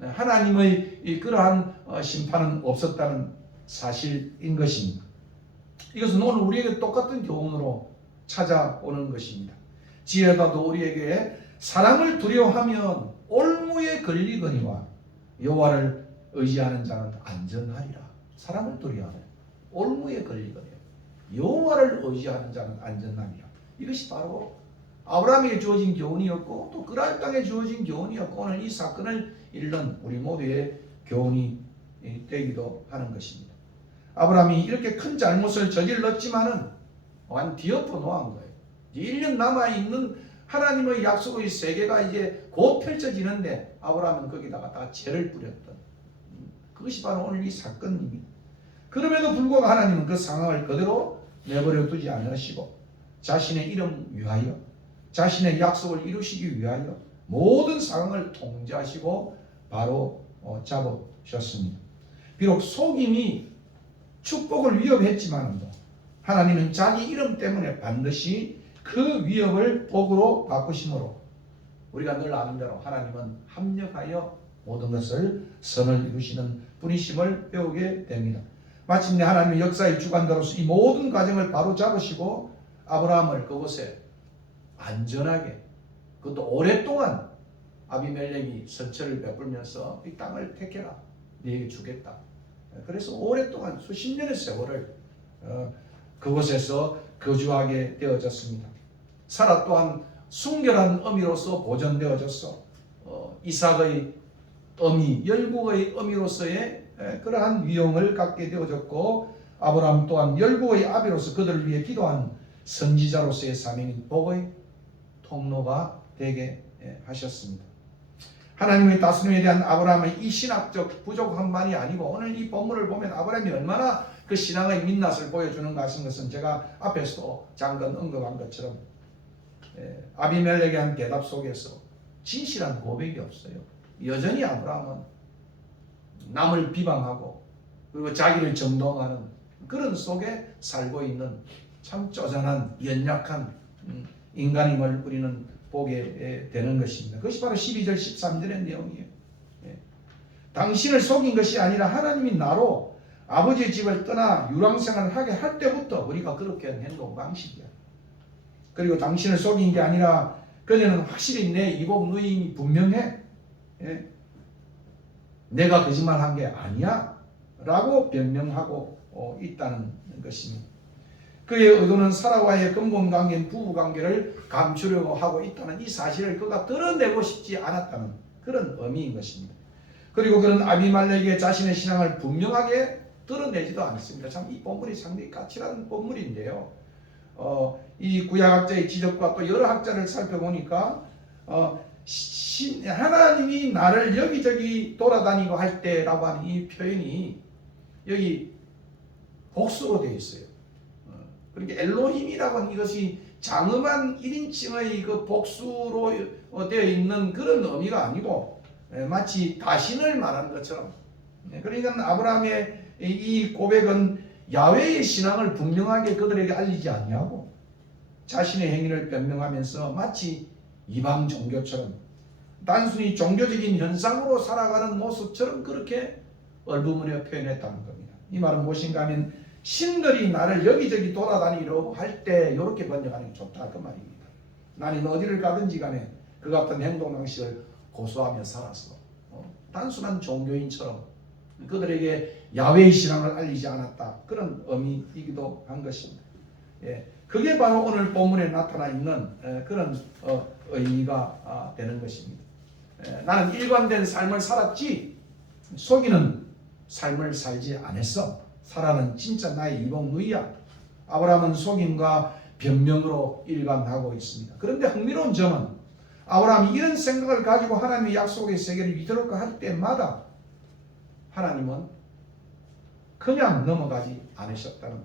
하나님의 그러한 심판은 없었다는 사실인 것입니다. 이것은 오늘 우리에게 똑같은 교훈으로 찾아오는 것입니다. 지혜다도 우리에게 사람을 두려워하면 올무에 걸리거니와 여호와를 의지하는 자는 안전하리라. 사람을 두려워하면 올무에 걸리거니와 여호와를 의지하는 자는 안전하리라. 이것이 바로 아브라함에게 주어진 교훈이었고 또 그랄 땅에 주어진 교훈이었고 오늘 이 사건을 읽는 우리 모두의 교훈이 되기도 하는 것입니다. 아브라함이 이렇게 큰 잘못을 저질렀지만은 완 뒤엎어 놓은 거예요. 1년 남아있는 하나님의 약속의 세계가 이제 곧 펼쳐지는데 아브라함은 거기다가 다 죄를 뿌렸던 그것이 바로 오늘 이 사건입니다. 그럼에도 불구하고 하나님은 그 상황을 그대로 내버려 두지 않으시고 자신의 이름 위하여 자신의 약속을 이루시기 위하여 모든 상황을 통제하시고 바로 잡으셨습니다. 비록 속임이 축복을 위협했지만도 하나님은 자기 이름 때문에 반드시 그 위협을 복으로 바꾸심으로 우리가 늘 아는 대로 하나님은 합력하여 모든 것을 선을 이루시는 분이심을 배우게 됩니다. 마침내 하나님의 역사의 주관자로서 이 모든 과정을 바로 잡으시고 아브라함을 그곳에 안전하게 그것도 오랫동안 아비멜렉이 선처를 베풀면서 이 땅을 택해라. 네게 주겠다. 그래서 오랫동안 수십 년의 세월을 그곳에서 거주하게 되어졌습니다. 사라 또한 순결한 어미로서 보존되어졌어. 이삭의 어미, 열국의 어미로서의 그러한 위용을 갖게 되어졌고 아브라함 또한 열국의 아비로서 그들을 위해 기도한 선지자로서의 사명인 복의 통로가 되게 하셨습니다. 하나님의 다스림에 대한 아브라함의 이 신학적 부족함만이 아니고 오늘 이 본문을 보면 아브라함이 얼마나 그 신앙의 민낯을 보여주는가 하는 것은 제가 앞에서도 잠깐 언급한 것처럼 아비멜렉에 한 대답 속에서 진실한 고백이 없어요. 여전히 아브라함은 남을 비방하고 그리고 자기를 정동하는 그런 속에 살고 있는 참 쪼잔한 연약한 인간임을 우리는 보게 되는 것입니다. 그것이 바로 12절 13절의 내용이에요. 당신을 속인 것이 아니라 하나님이 나로 아버지의 집을 떠나 유랑생활을 하게 할 때부터 우리가 그렇게 하는 행동 방식이야. 그리고 당신을 속인 게 아니라 그녀는 확실히 내 이복 누임이 분명해. 내가 거짓말한 게 아니야 라고 변명하고 있다는 것입니다. 그의 의도는 사라와의 근본관계인 부부관계를 감추려고 하고 있다는 이 사실을 그가 드러내고 싶지 않았다는 그런 의미인 것입니다. 그리고 그는 아비멜렉의 자신의 신앙을 분명하게 드러내지도 않습니다. 참 이 본문이 상당히 까칠한 본문인데요. 이 구약학자의 지적과 또 여러 학자를 살펴보니까 하나님이 나를 여기저기 돌아다니고 할 때라고 하는 이 표현이 여기 복수로 되어 있어요. 그러니까 엘로힘이라고 하는 이것이 장엄한 1인칭의 그 복수로 되어 있는 그런 의미가 아니고 마치 다신을 말하는 것처럼 그러니까 아브라함의 이 고백은 야훼의 신앙을 분명하게 그들에게 알리지 아니하고 자신의 행위를 변명하면서 마치 이방 종교처럼 단순히 종교적인 현상으로 살아가는 모습처럼 그렇게 얼버무려 표현했다는 겁니다. 이 말은 무엇인가 하면 신들이 나를 여기저기 돌아다니려고 할 때 이렇게 번역하는 게 좋다 그 말입니다. 나는 어디를 가든지 간에 그 같은 행동 방식을 고수하며 살았어. 단순한 종교인처럼 그들에게 야훼의 신앙을 알리지 않았다. 그런 의미이기도 한 것입니다. 그게 바로 오늘 본문에 나타나 있는 그런 의미가 되는 것입니다. 나는 일관된 삶을 살았지 속이는 삶을 살지 않았어. 사라는 진짜 나의 이복 누이야. 아브라함은 속임과 변명으로 일관하고 있습니다. 그런데 흥미로운 점은 아브라함이 이런 생각을 가지고 하나님의 약속의 세계를 믿으려고 할 때마다 하나님은 그냥 넘어가지 않으셨다는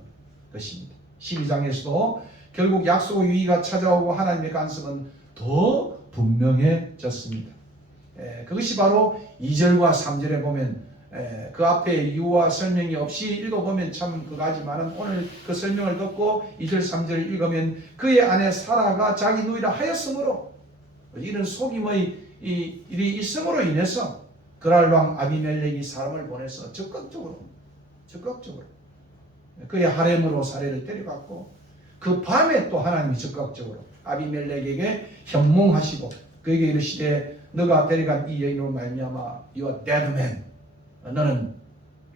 것입니다. 12장에서도 결국 약속의 위기가 찾아오고 하나님의 간섭은 더 분명해졌습니다. 그것이 바로 2절과 3절에 보면 그 앞에 이유와 설명이 없이 읽어보면 참 그가지만은 오늘 그 설명을 듣고 2절 3절을 읽으면 그의 아내 사라가 자기 누이라 하였으므로 이런 속임의 이 일이 있음으로 인해서 그랄 왕 아비멜렉이 사람을 보내서 적극적으로 그의 하렘으로 사례를 때려갔고 그 밤에 또 하나님이 적극적으로 아비멜렉에게 현몽하시고 그에게 이르시되 너가 데려간 이 여인으로 말미암아 you are dead man 너는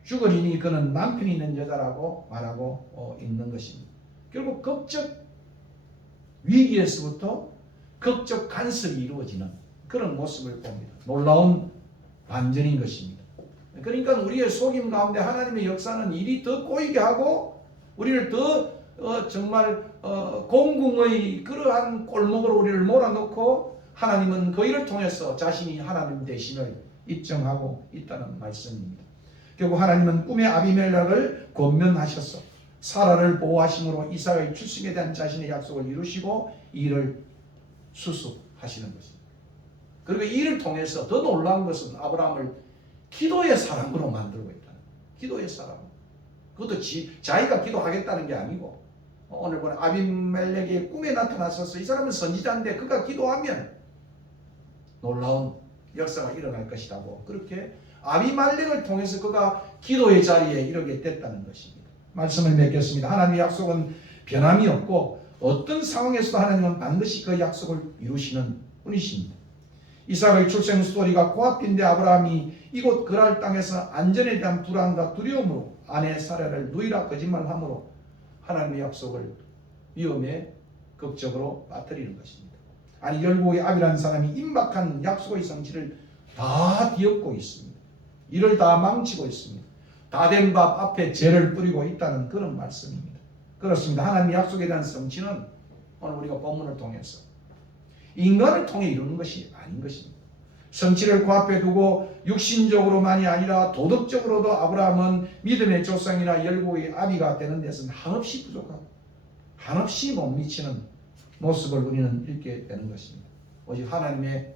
죽으리니 그는 남편이 있는 여자라고 말하고 있는 것입니다. 결국 극적 위기에서부터 극적 간섭이 이루어지는 그런 모습을 봅니다. 놀라운 반전인 것입니다. 그러니까 우리의 속임 가운데 하나님의 역사는 일이 더 꼬이게 하고 우리를 더 정말 공궁의 그러한 골목으로 우리를 몰아넣고 하나님은 그 일을 통해서 자신이 하나님 되심을 입증하고 있다는 말씀입니다. 결국 하나님은 꿈의 아비멜렉을 권면하셔서 사라를 보호하심으로 이삭의 출생에 대한 자신의 약속을 이루시고 이 일을 수습하시는 것입니다. 그리고 이 일을 통해서 더 놀라운 것은 아브라함을 기도의 사람으로 만들고 있다는 기도의 사람. 그것도 자기가 기도하겠다는 게 아니고 오늘 보는 아비멜렉의 꿈에 나타나셔서 이 사람은 선지자인데 그가 기도하면 놀라운 역사가 일어날 것이라고 그렇게 아비멜렉을 통해서 그가 기도의 자리에 이르게 됐다는 것입니다. 말씀을 맺겠습니다. 하나님의 약속은 변함이 없고 어떤 상황에서도 하나님은 반드시 그 약속을 이루시는 분이십니다. 이삭의 출생 스토리가 코앞인데 아브라함이 이곳 그랄 땅에서 안전에 대한 불안과 두려움으로 아내 사라를 누이라 거짓말함으로 하나님의 약속을 위험에 극적으로 빠뜨리는 것입니다. 아니 열국의 압이라는 사람이 임박한 약속의 성취를 다 뒤엎고 있습니다. 이를 다 망치고 있습니다. 다 된 밥 앞에 죄를 뿌리고 있다는 그런 말씀입니다. 그렇습니다. 하나님의 약속에 대한 성취는 오늘 우리가 본문을 통해서 인간을 통해 이루는 것이 아닌 것입니다. 성취를 코앞에 두고 육신적으로만이 아니라 도덕적으로도 아브라함은 믿음의 조상이나 열국의 아비가 되는 데서는 한없이 부족하고 한없이 못 미치는 모습을 우리는 읽게 되는 것입니다. 오직 하나님의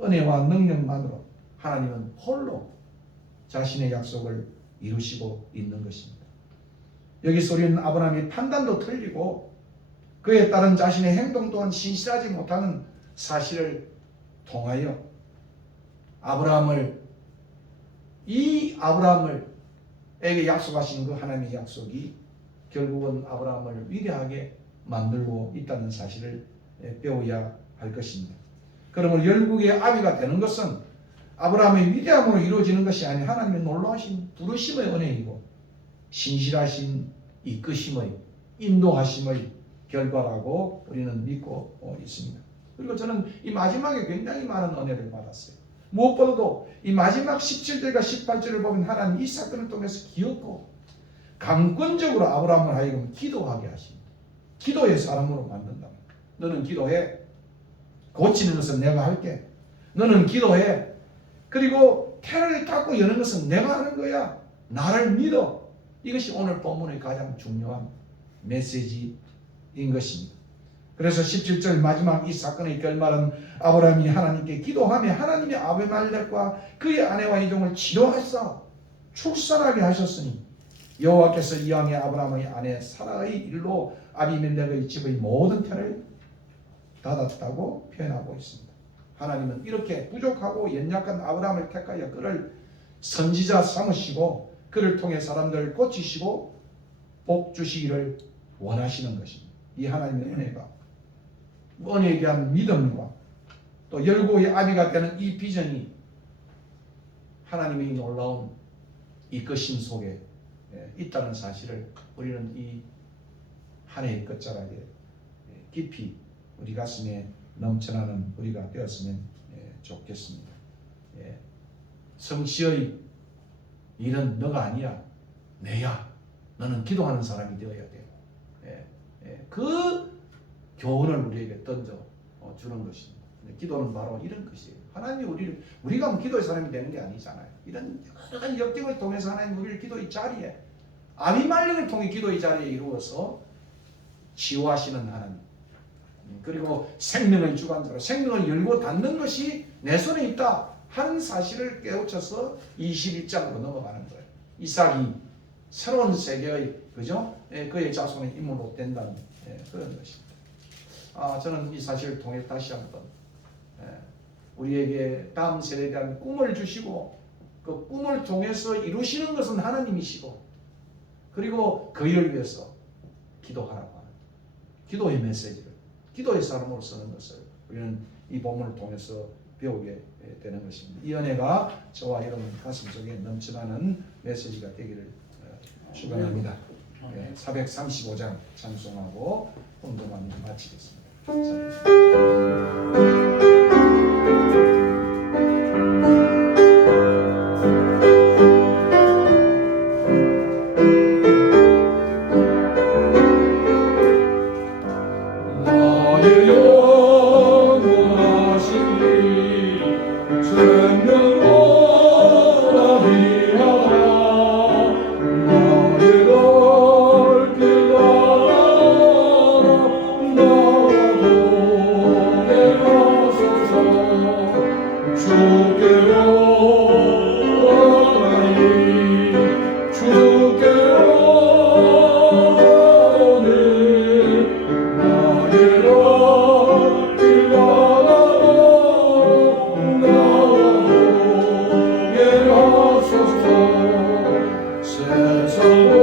은혜와 능력만으로 하나님은 홀로 자신의 약속을 이루시고 있는 것입니다. 여기서 우리는 아브라함의 판단도 틀리고 그에 따른 자신의 행동 또한 신실하지 못하는 사실을 통하여 아브라함에게 약속하신 그 하나님의 약속이 결국은 아브라함을 위대하게 만들고 있다는 사실을 배워야 할 것입니다. 그러므로 열국의 아비가 되는 것은 아브라함의 위대함으로 이루어지는 것이 아닌 하나님의 놀라우신 부르심의 은혜이고 신실하신 이끄심의 인도하심의 결과라고 우리는 믿고 있습니다. 그리고 저는 이 마지막에 굉장히 많은 은혜를 받았어요. 무엇보다도 이 마지막 17절과 18절을 보면 하나님 이 사건을 통해서 기었고 강권적으로 아브라함을 하여금 기도하게 하십니다. 기도의 사람으로 만든다. 너는 기도해. 고치는 것은 내가 할게. 너는 기도해. 그리고 태를 닫고 여는 것은 내가 하는 거야. 나를 믿어. 이것이 오늘 본문의 가장 중요한 메시지인 것입니다. 그래서 17절 마지막 이 사건의 결말은 아브라함이 하나님께 기도하며 하나님이 아비멜렉과 그의 아내와 이종을 치료하사 출산하게 하셨으니 여호와께서 이왕에 아브라함의 아내 사라의 일로 아비멜렉의 집의 모든 태를 닫았다고 표현하고 있습니다. 하나님은 이렇게 부족하고 연약한 아브라함을 택하여 그를 선지자 삼으시고 그를 통해 사람들을 고치시고 복 주시기를 원하시는 것입니다. 이 하나님의 은혜에 대한 믿음과 또 열국의 아비가 되는 이 비전이 하나님의 놀라운 이끄심 속에 있다는 사실을 우리는 이 한 해의 끝자락에 깊이 우리 가슴에 넘쳐나는 우리가 되었으면 좋겠습니다. 성취의 일은 너가 아니야. 내야. 너는 기도하는 사람이 되어야 되고 그 교훈을 우리에게 던져 주는 것입니다. 기도는 바로 이런 것이에요. 하나님이 우리가 뭐 기도의 사람이 되는 게 아니잖아요. 이런 여러 가지 역경을 통해서 하나님 우리를 기도의 자리에 아비멜렉을 통해 기도의 자리에 이루어서 치유하시는 하나님. 그리고 생명의 주관자로 생명을 열고 닫는 것이 내 손에 있다 하는 사실을 깨우쳐서 21장으로 넘어가는 거예요. 이삭이 새로운 세계의 그의 자손의 인물로 된다는 그런 것입니다. 저는 이 사실을 통해 다시 한번 우리에게 다음 세대에 대한 꿈을 주시고 그 꿈을 통해서 이루시는 것은 하나님이시고 그리고 그 일을 위해서 기도하라고 하는 기도의 메시지를 기도의 사람으로 쓰는 것을 우리는 이 본문을 통해서 배우게 되는 것입니다. 이 은혜가 저와 여러분 가슴속에 넘쳐나는 메시지가 되기를 축원합니다. 435장 찬송하고 헌금하며 마치겠습니다. 나의 영원하신 생명보다 귀하다 나의 걸 기다려 나도 내가소서 주께로 가니 주께로 오니 나의 걸 기다려 나도 내가소서 세상 모든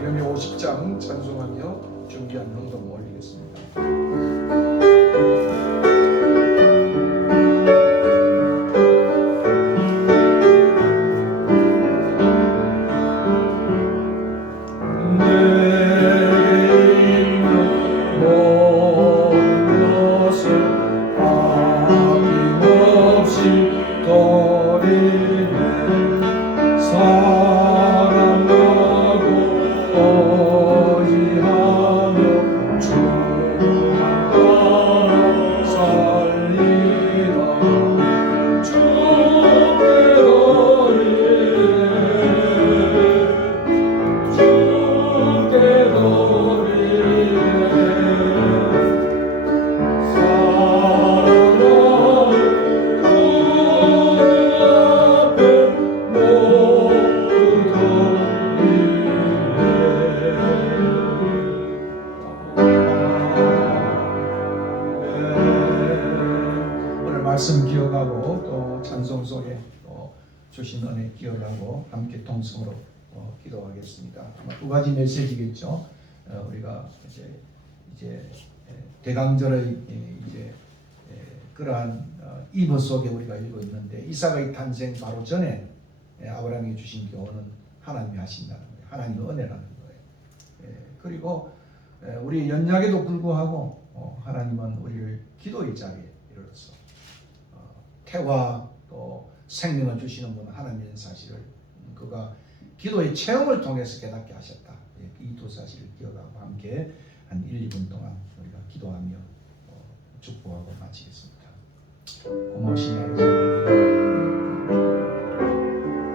명예 버리고 찬송하며 준비한 헌금 올리겠습니다. 말씀 기억하고 또 찬송 속에 또 주신 은혜 기억하고 함께 통성으로 기도하겠습니다. 아마 두 가지 메시지겠죠. 우리가 이제 대강절의 이제 그러한 이브 속에 우리가 읽고 있는데 이삭의 탄생 바로 전에 아브라함이 주신 교훈은 하나님이 하신다는 거예요. 하나님의 은혜라는 거예요. 그리고 우리 연약에도 불구하고 하나님은 우리를 기도의 자리에 이르렀어. 태와 또 생명을 주시는 분은 하나님인 사실을 그가 기도의 체험을 통해서 깨닫게 하셨다. 이 두 사실을 기억하고 함께 한 1, 2분 동안 우리가 기도하며 축복하고 마치겠습니다. 고마우신 아버지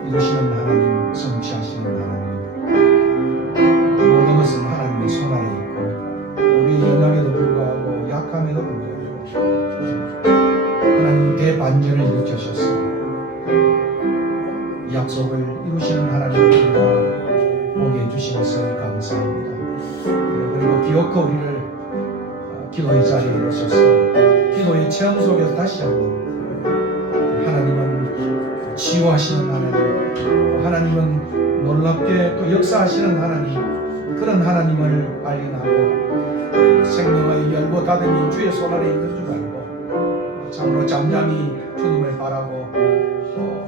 이루시는 하나님, 성취하시는 하나님, 모든 것은 하나님의 손 아래 있고 우리 연약에도 불구하고 약함에도 불구하고 하나님 대반전을 일으켜셔서 약속을 이루시는 하나님을 우리가 보게 해주신 것을 감사합니다. 기어코 우리를 기도의 자리에 이르셔서 기도의 체험 속에서 다시 한번 하나님은 치유하시는 하나님, 하나님은 놀랍게 또 역사하시는 하나님, 그런 하나님을 발견하고 생명의 열고 닫음이 주의 손 아래 있는 줄 알고 참으로 잠잠히 주님을 바라고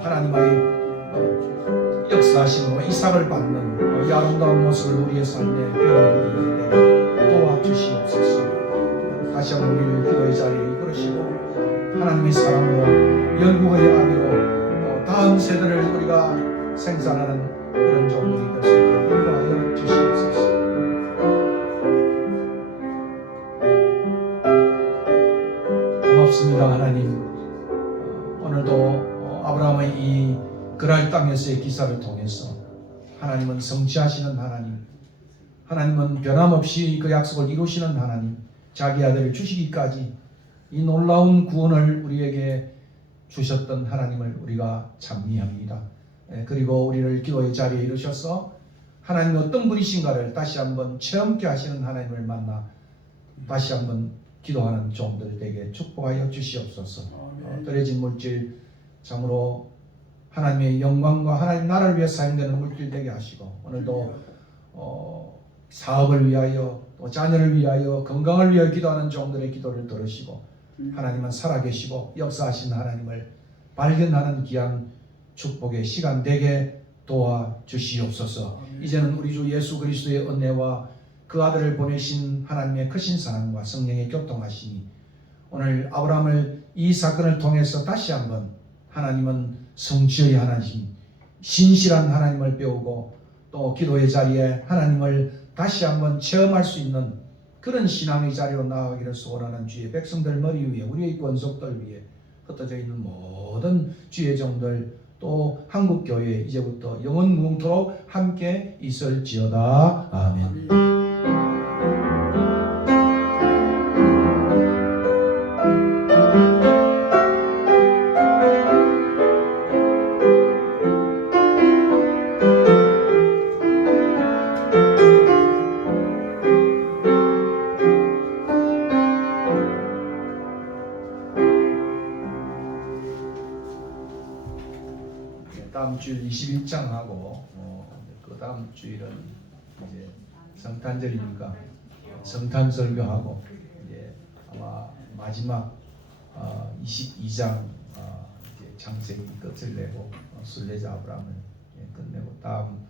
하나님의 역사하심으로 이삭을 받는 이 아름다운 모습을 우리의 삶에 배우는 우리들에게 도와주시옵소서. 다시 한번 우리를 기도의 자리에 이끌으시고 하나님의 사랑으로 영국의 아비로 다음 세대를 우리가 생산하는 그런 종들이 될 수 있도록 인도하여 주시옵소서. 고맙습니다 하나님. 오늘도 아브라함의 이 그랄 땅에서의 기사를 통해서 하나님은 성취하시는 하나님, 하나님은 변함없이 그 약속을 이루시는 하나님, 자기 아들을 주시기까지 이 놀라운 구원을 우리에게 주셨던 하나님을 우리가 찬미합니다. 그리고 우리를 기도의 자리에 이르셔서 하나님이 어떤 분이신가를 다시 한번 체험케 하시는 하나님을 만나 다시 한번 기도하는 종들 되게 축복하여 주시옵소서. 떨어진 물질 참으로 하나님의 영광과 하나님 나라를 위해 사용되는 물질 되게 하시고 오늘도 사업을 위하여 또 자녀를 위하여 건강을 위하여 기도하는 종들의 기도를 들으시고 하나님은 살아계시고 역사하신 하나님을 발견하는 귀한 축복의 시간 되게 도와주시옵소서. 이제는 우리 주 예수 그리스도의 은혜와 그 아들을 보내신 하나님의 크신 사랑과 성령의 교통하심이 오늘 아브라함을 이 사건을 통해서 다시 한번 하나님은 성취의 하나님, 신실한 하나님을 배우고 또 기도의 자리에 하나님을 다시 한번 체험할 수 있는 그런 신앙의 자리로 나아가기를 소원하는 주의 백성들 머리 위에 우리의 권속들 위에 흩어져 있는 모든 주의 종들 또 한국교회 이제부터 영원 무궁토록 함께 있을지어다. 아멘. 다음 주일 21장하고 그 다음 주일은 이제 성탄절이니까 성탄설교하고 이제 아마 마지막 22장 이제 창세기 끝을 내고 순례자 아브라함을 끝내고 다음